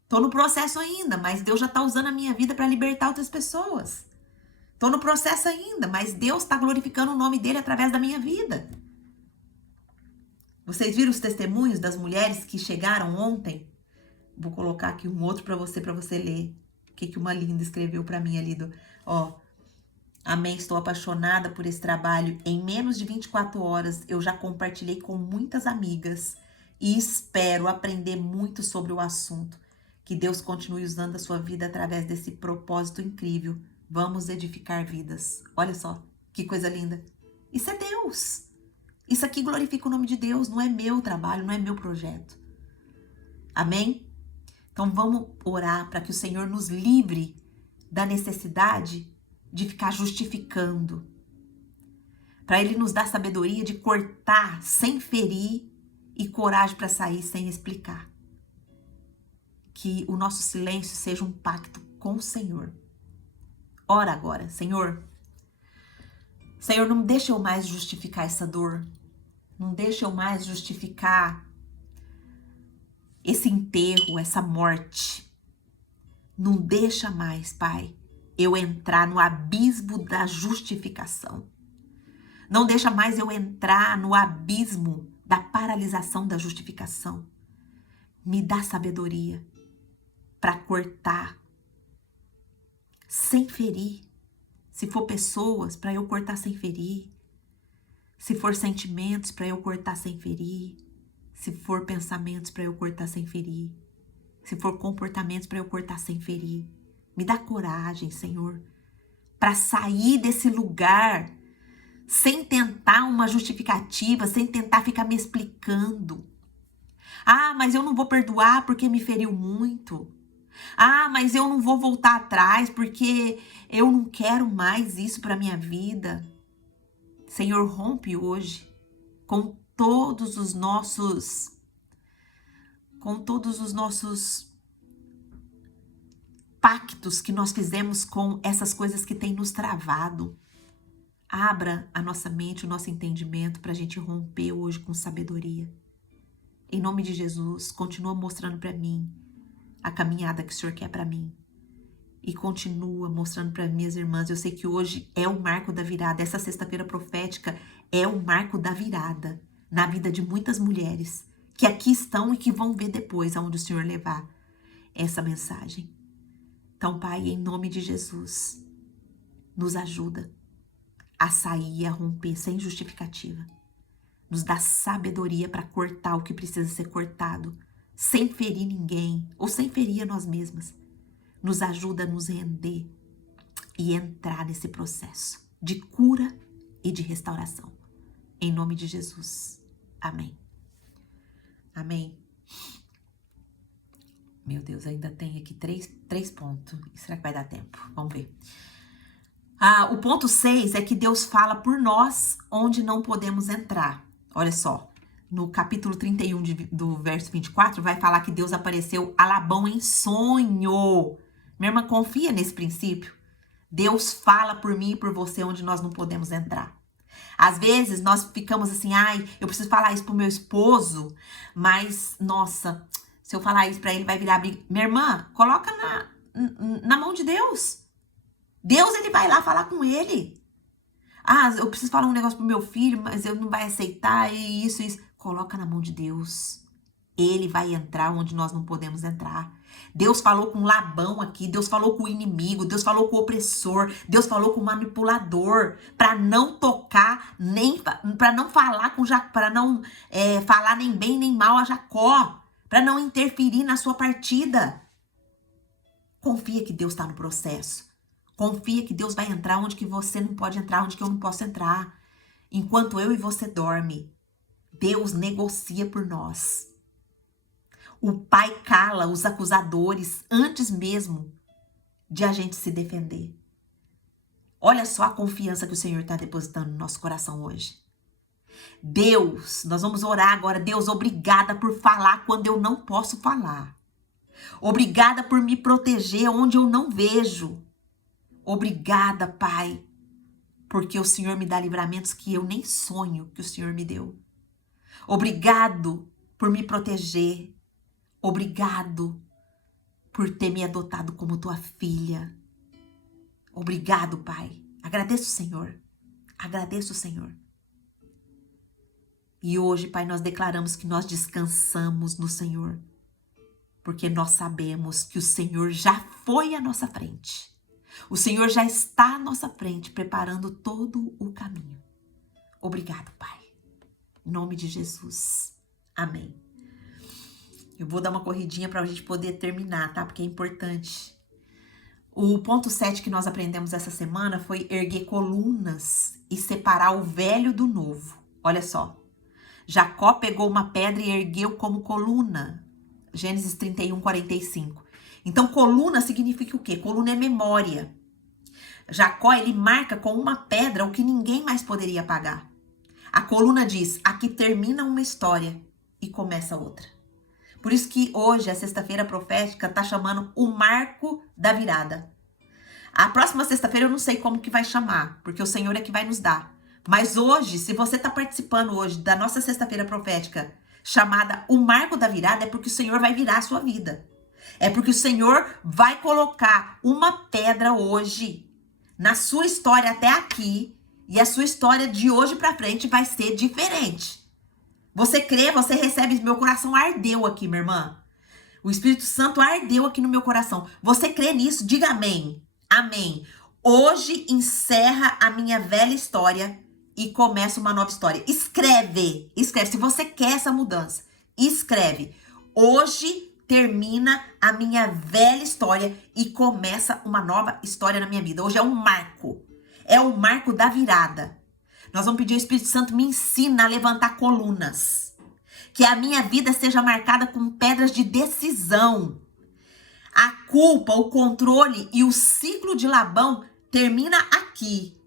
Tô no processo ainda, mas Deus já tá usando a minha vida para libertar outras pessoas. Tô no processo ainda, mas Deus tá glorificando o nome dele através da minha vida. Vocês viram os testemunhos das mulheres que chegaram ontem? Vou colocar aqui um outro para você ler. O que uma linda escreveu para mim ali amém, estou apaixonada por esse trabalho. Em menos de 24 horas eu já compartilhei com muitas amigas e espero aprender muito sobre o assunto. Que Deus continue usando a sua vida através desse propósito incrível. Vamos edificar vidas. Olha só, que coisa linda. Isso é Deus. Isso aqui glorifica o nome de Deus, não é meu trabalho, não é meu projeto. Amém? Então vamos orar para que o Senhor nos livre da necessidade de ficar justificando. Para Ele nos dar sabedoria de cortar sem ferir e coragem para sair sem explicar. Que o nosso silêncio seja um pacto com o Senhor. Ora agora, Senhor. Senhor, não deixa eu mais justificar essa dor. Não deixa eu mais justificar esse enterro, essa morte. Não deixa mais, Pai, eu entrar no abismo da justificação. Não deixa mais eu entrar no abismo da paralisação da justificação. Me dá sabedoria para cortar sem ferir. Se for pessoas, para eu cortar sem ferir. Se for sentimentos, para eu cortar sem ferir. Se for pensamentos, para eu cortar sem ferir. Se for comportamentos, para eu cortar sem ferir. Me dá coragem, Senhor, para sair desse lugar sem tentar uma justificativa, sem tentar ficar me explicando. Ah, mas eu não vou perdoar porque me feriu muito. Ah, mas eu não vou voltar atrás porque eu não quero mais isso para minha vida. Senhor, rompe hoje com todos os nossos pactos que nós fizemos com essas coisas que têm nos travado. Abra a nossa mente, o nosso entendimento para a gente romper hoje com sabedoria. Em nome de Jesus, continua mostrando para mim a caminhada que o Senhor quer para mim. E continua mostrando para minhas irmãs. Eu sei que hoje é o marco da virada. Essa sexta-feira profética é o marco da virada na vida de muitas mulheres que aqui estão e que vão ver depois aonde o Senhor levar essa mensagem. Então, Pai, em nome de Jesus, nos ajuda a sair e a romper sem justificativa. Nos dá sabedoria para cortar o que precisa ser cortado, sem ferir ninguém ou sem ferir a nós mesmas. Nos ajuda a nos render e entrar nesse processo de cura e de restauração. Em nome de Jesus. Amém. Amém. Meu Deus, ainda tem aqui três pontos. Será que vai dar tempo? Vamos ver. O ponto 6 é que Deus fala por nós onde não podemos entrar. Olha só. No capítulo 31 do verso 24, vai falar que Deus apareceu a Labão em sonho. Minha irmã, confia nesse princípio. Deus fala por mim e por você onde nós não podemos entrar. Às vezes, nós ficamos assim, eu preciso falar isso pro meu esposo, mas, nossa, se eu falar isso pra ele, vai virar briga. Minha irmã, coloca na mão de Deus. Deus, ele vai lá falar com ele. Eu preciso falar um negócio pro meu filho, mas ele não vai aceitar, e isso. Coloca na mão de Deus. Ele vai entrar onde nós não podemos entrar. Deus falou com Labão aqui, Deus falou com o inimigo, Deus falou com o opressor, Deus falou com o manipulador, para não tocar, nem para não falar para não falar nem bem nem mal a Jacó, para não interferir na sua partida. Confia que Deus está no processo. Confia que Deus vai entrar onde que você não pode entrar, onde que eu não posso entrar. Enquanto eu e você dorme, Deus negocia por nós. O Pai cala os acusadores antes mesmo de a gente se defender. Olha só a confiança que o Senhor está depositando no nosso coração hoje. Deus, nós vamos orar agora. Deus, obrigada por falar quando eu não posso falar. Obrigada por me proteger onde eu não vejo. Obrigada, Pai, porque o Senhor me dá livramentos que eu nem sonho que o Senhor me deu. Obrigado por me proteger. Obrigado por ter me adotado como tua filha. Obrigado, Pai. Agradeço o Senhor. Agradeço o Senhor. E hoje, Pai, nós declaramos que nós descansamos no Senhor, porque nós sabemos que o Senhor já foi à nossa frente. O Senhor já está à nossa frente, preparando todo o caminho. Obrigado, Pai. Em nome de Jesus. Amém. Eu vou dar uma corridinha para a gente poder terminar, tá? Porque é importante. O ponto 7 que nós aprendemos essa semana foi erguer colunas e separar o velho do novo. Olha só. Jacó pegou uma pedra e ergueu como coluna. Gênesis 31, 45. Então, coluna significa o quê? Coluna é memória. Jacó, ele marca com uma pedra o que ninguém mais poderia apagar. A coluna diz, aqui termina uma história e começa outra. Por isso que hoje, a sexta-feira profética, tá chamando o marco da virada. A próxima sexta-feira eu não sei como que vai chamar, porque o Senhor é que vai nos dar. Mas hoje, se você tá participando hoje da nossa sexta-feira profética, chamada o marco da virada, é porque o Senhor vai virar a sua vida. É porque o Senhor vai colocar uma pedra hoje na sua história até aqui, e a sua história de hoje pra frente vai ser diferente. Você crê, você recebe. Meu coração ardeu aqui, minha irmã. O Espírito Santo ardeu aqui no meu coração. Você crê nisso? Diga amém. Amém. Hoje encerra a minha velha história e começa uma nova história. Escreve. Escreve. Se você quer essa mudança, escreve. Hoje termina a minha velha história e começa uma nova história na minha vida. Hoje é um marco. É o marco da virada. Nós vamos pedir ao Espírito Santo, me ensina a levantar colunas. Que a minha vida seja marcada com pedras de decisão. A culpa, o controle e o ciclo de Labão termina aqui.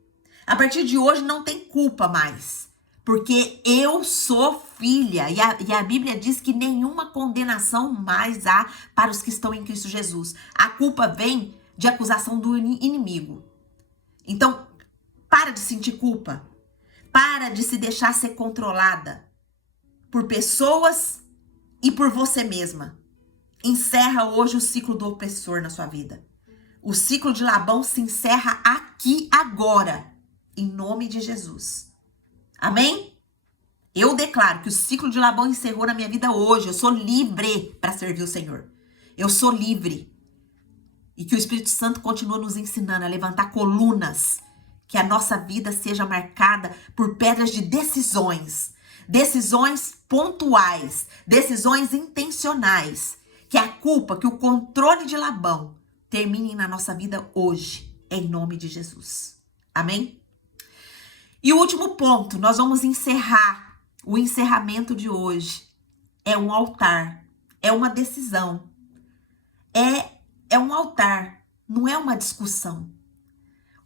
A partir de hoje não tem culpa mais. Porque eu sou filha. E a Bíblia diz que nenhuma condenação mais há para os que estão em Cristo Jesus. A culpa vem de acusação do inimigo. Então, para de sentir culpa. Para de se deixar ser controlada por pessoas e por você mesma. Encerra hoje o ciclo do opressor na sua vida. O ciclo de Labão se encerra aqui, agora, em nome de Jesus. Amém? Eu declaro que o ciclo de Labão encerrou na minha vida hoje. Eu sou livre para servir o Senhor. Eu sou livre. E que o Espírito Santo continue nos ensinando a levantar colunas. Que a nossa vida seja marcada por pedras de decisões. Decisões pontuais. Decisões intencionais. Que a culpa, que o controle de Labão termine na nossa vida hoje. Em nome de Jesus. Amém? E o último ponto, nós vamos encerrar. O encerramento de hoje é um altar. É uma decisão. É um altar. Não é uma discussão.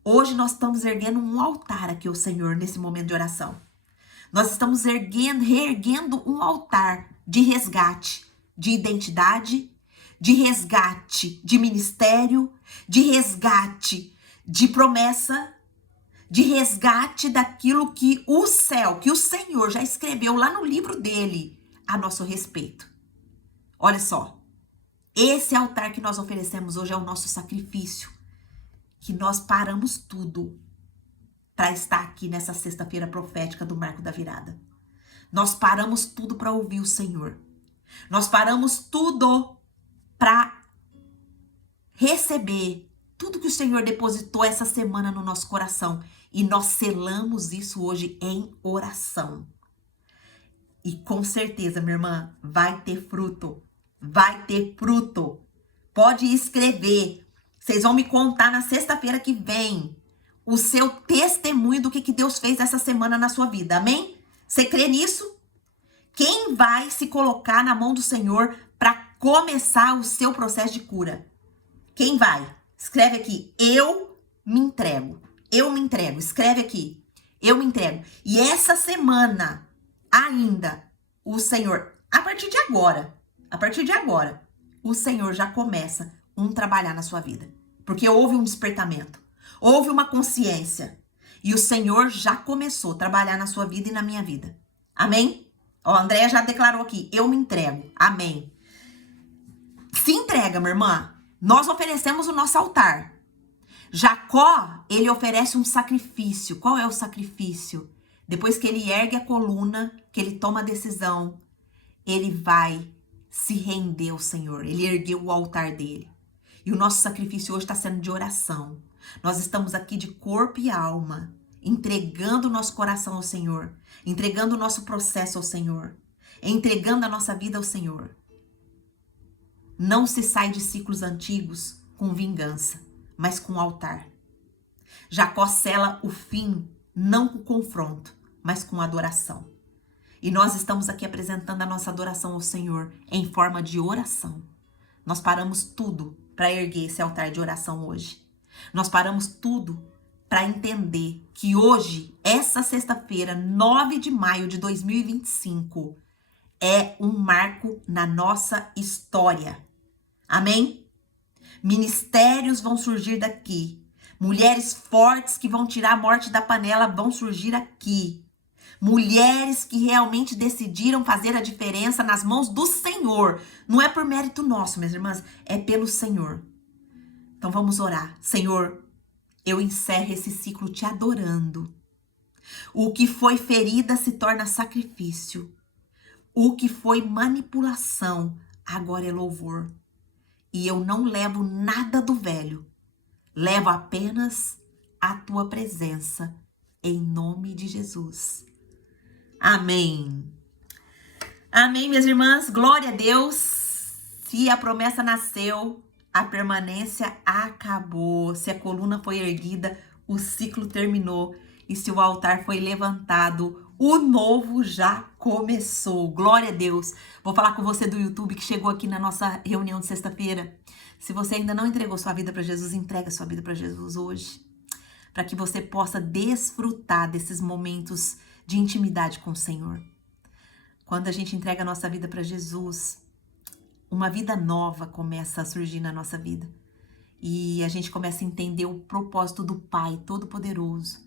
Hoje nós estamos erguendo um altar aqui ao Senhor nesse momento de oração. Nós estamos reerguendo um altar de resgate, de identidade, de resgate de ministério, de resgate de promessa, de resgate daquilo que o céu, que o Senhor já escreveu lá no livro dele a nosso respeito. Olha só, esse altar que nós oferecemos hoje é o nosso sacrifício. Que nós paramos tudo para estar aqui nessa sexta-feira profética do Marco da Virada. Nós paramos tudo para ouvir o Senhor. Nós paramos tudo para receber tudo que o Senhor depositou essa semana no nosso coração. E nós selamos isso hoje em oração. E com certeza, minha irmã, vai ter fruto. Vai ter fruto. Pode escrever. Vocês vão me contar na sexta-feira que vem o seu testemunho do que Deus fez essa semana na sua vida. Amém? Você crê nisso? Quem vai se colocar na mão do Senhor para começar o seu processo de cura? Quem vai? Escreve aqui. Eu me entrego. Eu me entrego. Escreve aqui. Eu me entrego. E essa semana ainda o Senhor, a partir de agora, o Senhor já começa trabalhar na sua vida. Porque houve um despertamento. Houve uma consciência. E o Senhor já começou a trabalhar na sua vida e na minha vida. Amém? Ó, a Andréia já declarou aqui, eu me entrego. Amém. Se entrega, minha irmã. Nós oferecemos o nosso altar. Jacó, ele oferece um sacrifício. Qual é o sacrifício? Depois que ele ergue a coluna, que ele toma a decisão, ele vai se render ao Senhor. Ele ergueu o altar dele. E o nosso sacrifício hoje está sendo de oração. Nós estamos aqui de corpo e alma, entregando o nosso coração ao Senhor, entregando o nosso processo ao Senhor, entregando a nossa vida ao Senhor. Não se sai de ciclos antigos com vingança, mas com altar. Jacó sela o fim, não com confronto, mas com adoração. E nós estamos aqui apresentando a nossa adoração ao Senhor em forma de oração. Nós paramos tudo para erguer esse altar de oração hoje. Nós paramos tudo para entender que hoje, essa sexta-feira, 9 de maio de 2025, é um marco na nossa história. Amém? Ministérios vão surgir daqui. Mulheres fortes que vão tirar a morte da panela vão surgir aqui. Mulheres que realmente decidiram fazer a diferença nas mãos do Senhor. Não é por mérito nosso, minhas irmãs, é pelo Senhor. Então vamos orar. Senhor, eu encerro esse ciclo te adorando. O que foi ferida se torna sacrifício. O que foi manipulação agora é louvor. E eu não levo nada do velho. Levo apenas a tua presença. Em nome de Jesus. Amém. Amém, minhas irmãs. Glória a Deus. Se a promessa nasceu, a permanência acabou. Se a coluna foi erguida, o ciclo terminou. E se o altar foi levantado, o novo já começou. Glória a Deus. Vou falar com você do YouTube que chegou aqui na nossa reunião de sexta-feira. Se você ainda não entregou sua vida para Jesus, entrega sua vida para Jesus hoje. Para que você possa desfrutar desses momentos de intimidade com o Senhor. Quando a gente entrega a nossa vida para Jesus, uma vida nova começa a surgir na nossa vida. E a gente começa a entender o propósito do Pai Todo-Poderoso.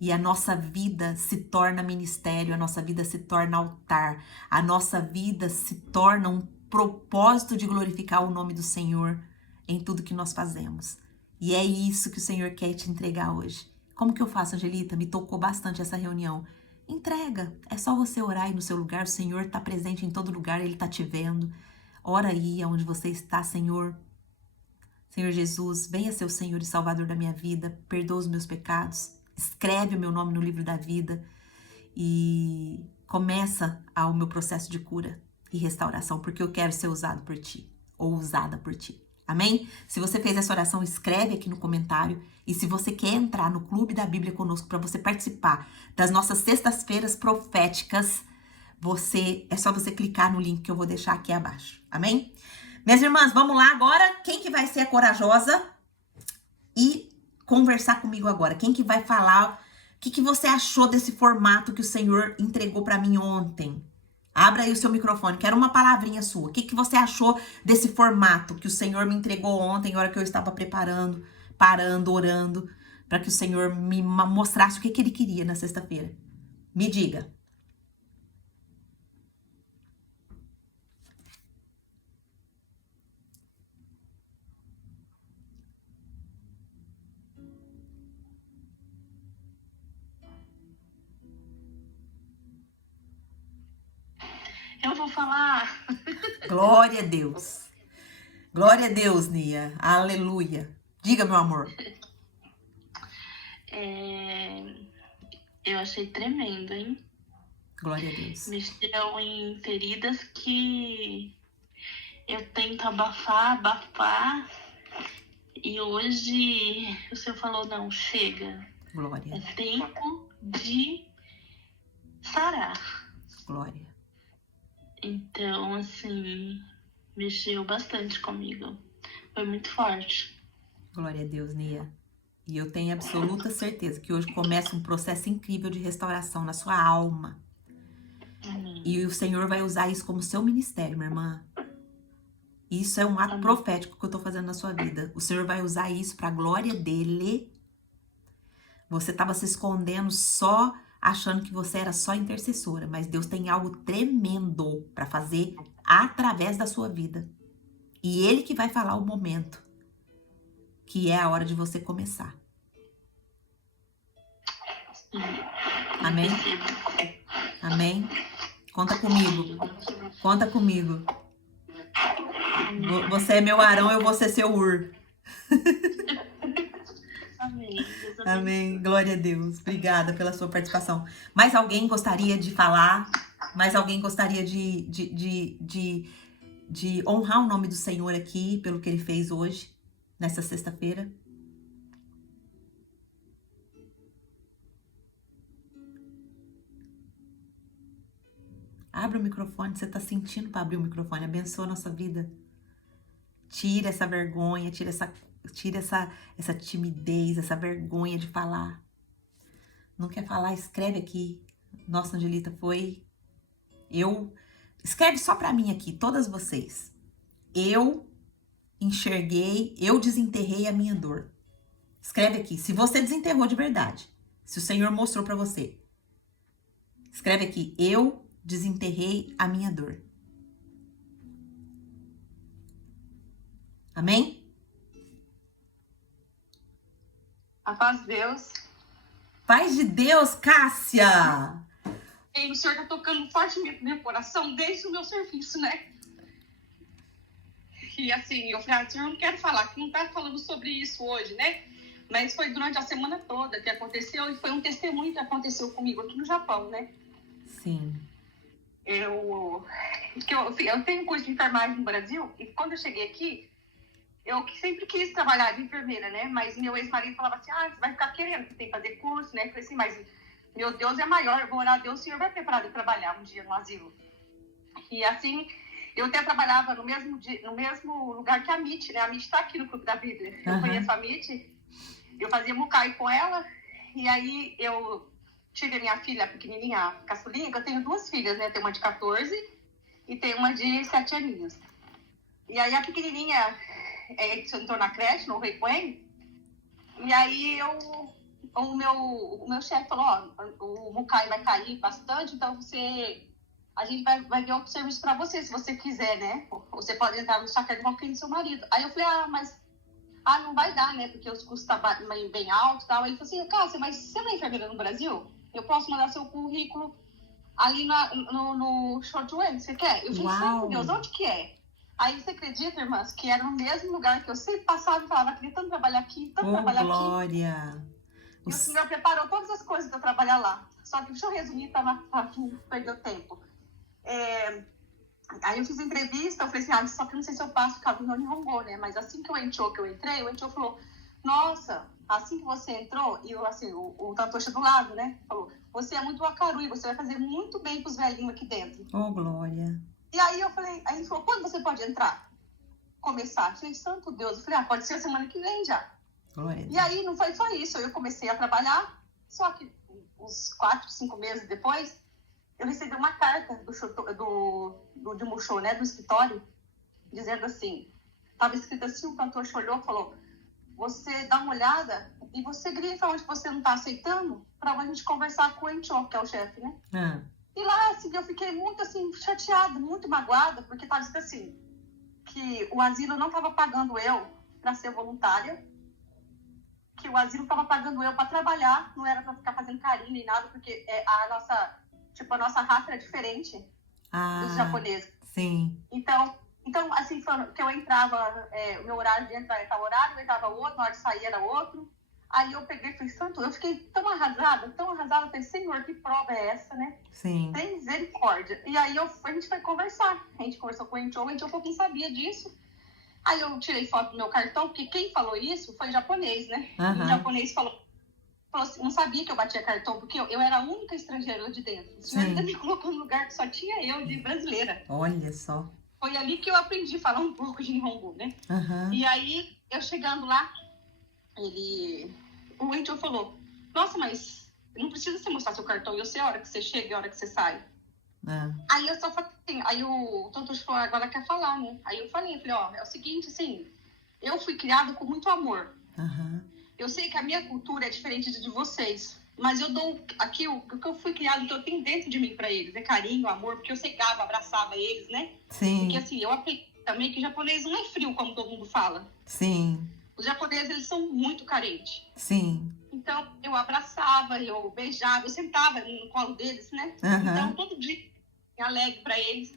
E a nossa vida se torna ministério, a nossa vida se torna altar, a nossa vida se torna um propósito de glorificar o nome do Senhor em tudo que nós fazemos. E é isso que o Senhor quer te entregar hoje. Como que eu faço, Angelita? Me tocou bastante essa reunião. Entrega, é só você orar aí no seu lugar, o Senhor está presente em todo lugar, Ele está te vendo. Ora aí onde você está, Senhor. Senhor Jesus, venha ser o Senhor e Salvador da minha vida, perdoa os meus pecados, escreve o meu nome no livro da vida e começa o meu processo de cura e restauração, porque eu quero ser usado por Ti, ou usada por Ti. Amém? Se você fez essa oração, escreve aqui no comentário. E se você quer entrar no Clube da Bíblia conosco para você participar das nossas sextas-feiras proféticas, é só você clicar no link que eu vou deixar aqui abaixo. Amém? Minhas irmãs, vamos lá agora. Quem que vai ser a corajosa e conversar comigo agora? Quem que vai falar? O que você achou desse formato que o Senhor entregou para mim ontem? Abra aí o seu microfone, quero uma palavrinha sua. O que você achou desse formato que o Senhor me entregou ontem, na hora que eu estava preparando, parando, orando, para que o Senhor me mostrasse o que Ele queria na sexta-feira? Me diga. Eu vou falar. Glória a Deus. Glória a Deus, Nia. Aleluia. Diga, meu amor. Eu achei tremendo, hein? Glória a Deus. Mexeu em feridas que eu tento abafar. E hoje o Senhor falou, não, chega. Glória. É tempo de sarar. Glória. Então, assim, mexeu bastante comigo. Foi muito forte. Glória a Deus, Nia. E eu tenho absoluta certeza que hoje começa um processo incrível de restauração na sua alma. Amém. E o Senhor vai usar isso como seu ministério, minha irmã. Isso é um ato profético que eu tô fazendo na sua vida. O Senhor vai usar isso para a glória dele Você estava se escondendo só achando que você era só intercessora, mas Deus tem algo tremendo para fazer através da sua vida. E Ele que vai falar o momento, que é a hora de você começar. Amém? Amém? Conta comigo. Conta comigo. Você é meu Arão, eu vou ser seu Ur. Amém. Deus abençoe. Amém. Glória a Deus. Obrigada pela sua participação. Mais alguém gostaria de falar? Mais alguém gostaria de honrar o nome do Senhor aqui pelo que Ele fez hoje, nessa sexta-feira? Abre o microfone. Você está sentindo para abrir o microfone? Abençoa a nossa vida. Tira essa vergonha, tira essa timidez, essa vergonha de falar. Não quer falar? Escreve aqui. Nossa, Angelita, foi... Escreve só pra mim aqui, todas vocês. Eu enxerguei, eu desenterrei a minha dor. Escreve aqui, se você desenterrou de verdade. Se o Senhor mostrou pra você. Escreve aqui, eu desenterrei a minha dor. Amém? A paz de Deus. Paz de Deus, Cássia! E o Senhor tá tocando fortemente no meu coração desde o meu serviço, né? E assim, eu falei, Senhor, eu não quero falar, que não tá falando sobre isso hoje, né? Mas foi durante a semana toda que aconteceu e foi um testemunho que aconteceu comigo aqui no Japão, né? Sim. Eu tenho curso de enfermagem no Brasil e quando eu cheguei aqui, eu sempre quis trabalhar de enfermeira, né? Mas meu ex-marido falava assim, você vai ficar querendo, você tem que fazer curso, né? Eu falei assim, mas meu Deus é maior, eu vou orar a Deus, o Senhor vai preparar de trabalhar um dia no asilo. E assim, eu até trabalhava no mesmo lugar que a Mitty, né? A Mitty tá aqui no Clube da Bíblia. Eu conheço a Mitty, eu fazia mucai com ela, e aí eu tive a minha filha pequenininha, a caçulinha, que eu tenho 2 filhas, né? Eu tenho uma de 14 e tenho uma de 7 aninhos. E aí a pequenininha entrou na creche, no Requiem, e aí o meu chefe falou, o mucai vai cair bastante, então a gente vai ver outro serviço para você, se você quiser, né? Você pode entrar no chácara de qualquer do seu marido. Aí eu falei, mas não vai dar, né? Porque os custos estão bem altos e tal. Aí ele falou assim, Cássia, mas você não é enfermeira no Brasil? Eu posso mandar seu currículo ali no Shortway, você quer? Eu falei, santo Deus, onde que é? Aí você acredita, irmãs, que era no mesmo lugar que eu sempre passava e falava, queria tanto trabalhar aqui, glória! E o Senhor preparou todas as coisas para eu trabalhar lá. Só que deixa eu resumir para não perder tempo. Aí eu fiz entrevista, eu falei assim, só que não sei se eu passo o cabo no Nihongo, né? Mas assim que eu entrei, o Encho falou, nossa, assim que você entrou, e eu, assim, o Tatoshi do lado, né? Falou, você é muito Wakarui, você vai fazer muito bem pros velhinhos aqui dentro. Oh, glória! E aí eu falei, aí ele falou, quando você pode entrar? Começar? Eu falei, santo Deus. Eu falei, pode ser a semana que vem já. Glória. E aí não foi só isso, eu comecei a trabalhar, só que uns 4, 5 meses depois, eu recebi uma carta do Musho, né, do escritório, dizendo assim, estava escrito assim, o cantor olhou e falou, você dá uma olhada e você grifa onde você não está aceitando para a gente conversar com o Encho, que é o chefe, né? E lá, assim, eu fiquei muito, assim, chateada, muito magoada, porque estava escrito assim, que o asilo não estava pagando eu para ser voluntária, que o asilo estava pagando eu para trabalhar, não era para ficar fazendo carinho nem nada, porque a nossa raça é diferente dos japoneses. Sim. Então assim, que eu entrava, o meu horário de entrar era horário, eu entrava outro, na hora de sair era outro. Aí eu peguei e falei, santo, eu fiquei tão arrasada, falei, Senhor, que prova é essa, né? Sim. Tem misericórdia. E aí a gente foi conversar. A gente conversou com o Encho falou, quem sabia disso? Aí eu tirei foto do meu cartão, porque quem falou isso foi japonês, né? E o japonês falou assim, não sabia que eu batia cartão, porque eu era a única estrangeira de dentro. O senhor ainda me colocou num lugar que só tinha eu de brasileira. Olha só. Foi ali que eu aprendi a falar um pouco de Nihongo, né? E aí, eu chegando lá, o Encho falou, nossa, mas não precisa você mostrar seu cartão, eu sei a hora que você chega e a hora que você sai. Aí eu só falei assim, aí o Tontoshi falou, agora quer falar, né? Aí eu falei, é o seguinte, assim, eu fui criada com muito amor. eu sei que a minha cultura é diferente de vocês, mas eu dou aqui o que eu fui criado, que eu tenho dentro de mim para eles, é carinho, amor, porque eu secava, abraçava eles, né? Sim. Porque assim, eu aprendi também que o japonês não é frio, como todo mundo fala. Sim. Os japoneses, eles são muito carentes. Sim. Então, eu abraçava, eu beijava, eu sentava no colo deles, né? Uhum. Então, todo dia, eu alegre para eles.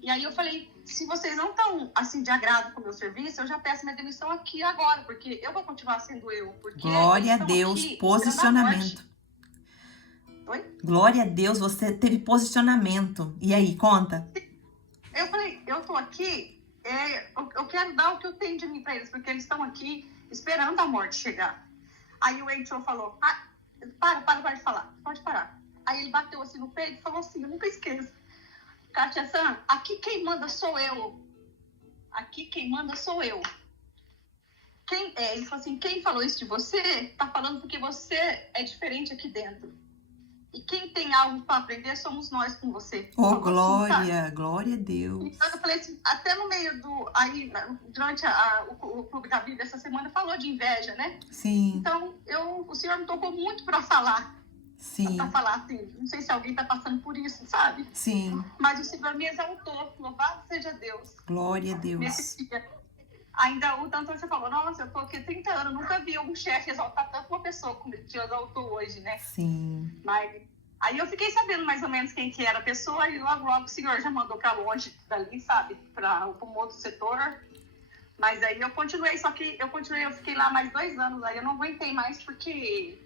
E aí eu falei, se vocês não estão, assim, de agrado com o meu serviço, eu já peço minha demissão aqui agora, porque eu vou continuar sendo eu. Porque Glória a Deus, posicionamento. Oi? Glória a Deus, você teve posicionamento. E aí, conta. Eu falei, eu tô aqui, eu quero dar o que eu tenho de mim para eles, porque eles estão aqui esperando a morte chegar. Aí o Heitor falou, para de falar, pode parar. Aí ele bateu assim no peito e falou assim, eu nunca esqueço. Kátia-san, aqui quem manda sou eu. Aqui quem manda sou eu. Ele falou assim, quem falou isso de você, tá falando porque você é diferente aqui dentro. E quem tem algo para aprender somos nós com você. Oh, glória, assim, glória a Deus. Então eu falei assim, até no meio do... Aí, durante o Clube da Bíblia essa semana, falou de inveja, né? Sim. Então, o Senhor me tocou muito para falar. Sim. Para falar assim, não sei se alguém está passando por isso, sabe? Sim. Mas o Senhor me exaltou, louvado seja Deus. Glória a Deus. Nesse dia. Ainda o tanto você falou, nossa, eu tô aqui há 30 anos, nunca vi um chefe exaltar tanto uma pessoa como ele te exaltou hoje, né? Sim. Mas aí eu fiquei sabendo mais ou menos quem que era a pessoa e logo o Senhor já mandou para longe dali, sabe? Para um outro setor. Mas aí eu continuei, eu fiquei lá mais 2 anos, aí eu não aguentei mais porque...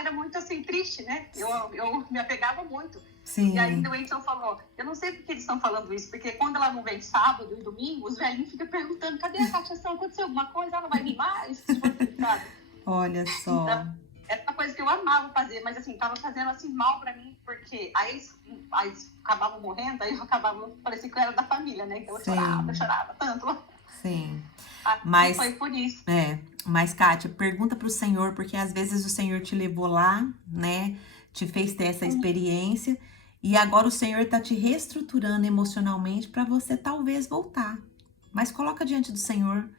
era muito assim, triste, né? Eu me apegava muito. Sim. E aí o Edson falou, eu não sei por que eles estão falando isso, porque quando ela não vem sábado e domingo, os velhinhos ficam perguntando, cadê a Kátia-san? Aconteceu alguma coisa? Ela não vai vir mais? Sabe? Olha só. Então, era uma coisa que eu amava fazer, mas assim, tava fazendo assim mal pra mim, porque aí eles acabavam morrendo, aí eu acabava, parecia que eu era da família, né? Então eu chorava tanto. Sim. Mas foi por isso. Mas Kátia, pergunta pro Senhor, porque às vezes o Senhor te levou lá, né? Te fez ter essa experiência e agora o Senhor tá te reestruturando emocionalmente para você talvez voltar. Mas coloca diante do Senhor,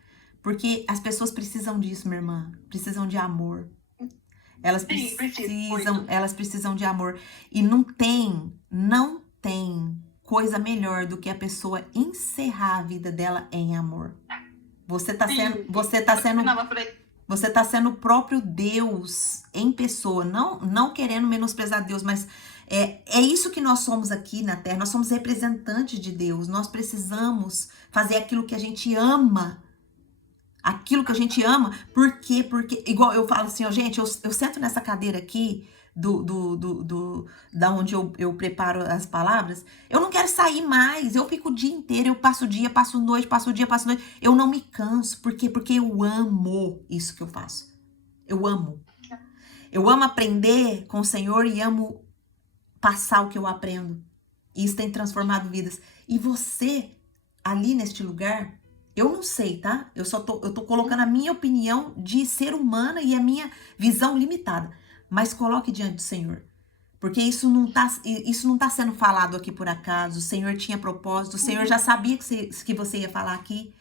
porque as pessoas precisam disso, minha irmã. Precisam de amor. Elas precisam de amor. E não tem coisa melhor do que a pessoa encerrar a vida dela em amor. Você tá sendo o próprio Deus em pessoa, não querendo menosprezar Deus, mas é isso que nós somos aqui na Terra. Nós somos representantes de Deus. Nós precisamos fazer aquilo que a gente ama. Aquilo que a gente ama. Por quê? Porque, igual eu falo assim, gente, eu sento nessa cadeira aqui, da onde eu preparo as palavras, eu não quero sair mais, eu fico o dia inteiro, eu passo o dia, passo noite, eu não me canso, por quê? Porque eu amo isso que eu faço, eu amo aprender com o Senhor e amo passar o que eu aprendo, e isso tem transformado vidas, e você, ali neste lugar, eu não sei, tá? Eu tô colocando a minha opinião de ser humana e a minha visão limitada. Mas coloque diante do Senhor. Porque isso não tá sendo falado aqui por acaso. O Senhor tinha propósito. O Senhor já sabia que você ia falar aqui.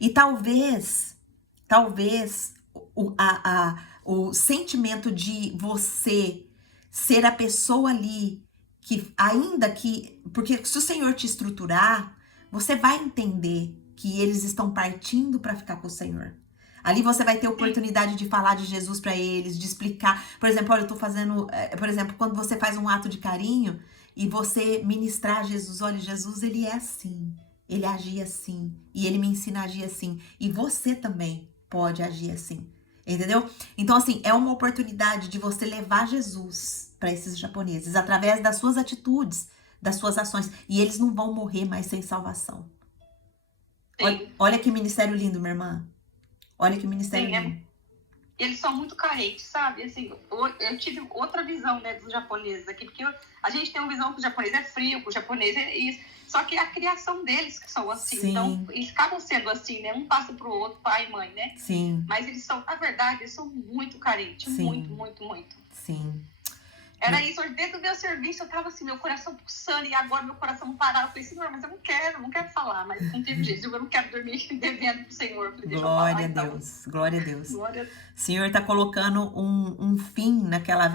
E talvez o sentimento de você ser a pessoa ali que, ainda que... Porque se o Senhor te estruturar, você vai entender que eles estão partindo para ficar com o Senhor. Ali você vai ter oportunidade de falar de Jesus para eles, de explicar. Por exemplo, olha, eu tô fazendo... Por exemplo, quando você faz um ato de carinho e você ministrar Jesus, olha, Jesus, ele é assim. Ele agia assim. E ele me ensina a agir assim. E você também pode agir assim. Entendeu? Então, assim, é uma oportunidade de você levar Jesus para esses japoneses através das suas atitudes, das suas ações. E eles não vão morrer mais sem salvação. Olha que ministério lindo, minha irmã. Olha que ministério lindo. Eles são muito carentes, sabe? Assim, eu tive outra visão, né, dos japoneses aqui, porque a gente tem uma visão que o japonês é frio, que o japonês é isso. Só que é a criação deles que são assim. Sim. Então, eles acabam sendo assim, né? Um passa pro outro, pai e mãe, né? Sim. Mas eles são, na verdade, eles são muito carentes. Sim. Muito, muito, muito. Sim. Era isso, hoje dentro do meu serviço eu tava assim, meu coração pulsando, e agora meu coração parado. Eu falei, Senhor, mas eu não quero falar, mas não teve jeito, eu não quero dormir devendo pro Senhor. Eu falei, deixa eu falar, Glória a então. Deus, glória a Deus. Glória a O Senhor tá colocando um fim naquela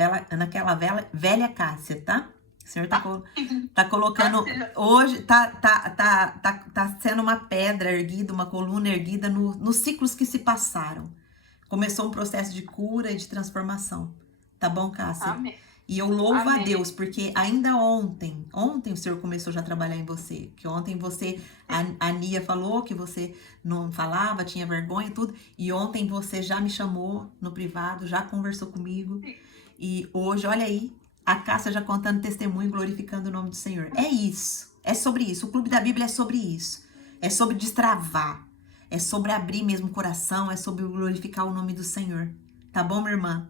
velha Cássia, tá? O Senhor tá colocando, hoje tá sendo uma pedra erguida, uma coluna erguida nos ciclos que se passaram. Começou um processo de cura e de transformação. Tá bom, Cássia? Amém. E eu louvo a Amém. Deus, porque ainda ontem o Senhor começou já a trabalhar em você. Que ontem a Nia falou que você não falava, tinha vergonha e tudo. E ontem você já me chamou no privado, já conversou comigo. E hoje, olha aí, a Cássia já contando testemunho, glorificando o nome do Senhor. É isso, é sobre isso. O Clube da Bíblia é sobre isso. É sobre destravar. É sobre abrir mesmo o coração, é sobre glorificar o nome do Senhor. Tá bom, minha irmã?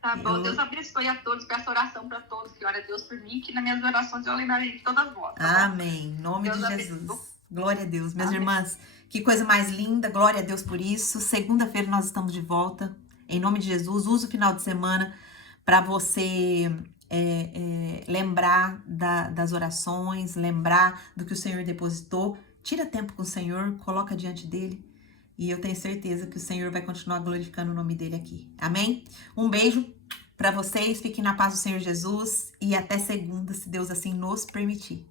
Tá bom, Deus abençoe a todos, peço oração para todos, que ora a Deus por mim, que nas minhas orações eu lembrarei de todas vós. Tá Amém. Em nome Deus de abençoe. Jesus. Glória a Deus. Minhas Amém. irmãs, que coisa mais linda. Glória a Deus por isso. Segunda-feira nós estamos de volta. Em nome de Jesus, use o final de semana para você lembrar das orações, lembrar do que o Senhor depositou. Tira tempo com o Senhor, coloca diante dele. E eu tenho certeza que o Senhor vai continuar glorificando o nome dele aqui. Amém? Um beijo para vocês. Fiquem na paz do Senhor Jesus. E até segunda, se Deus assim nos permitir.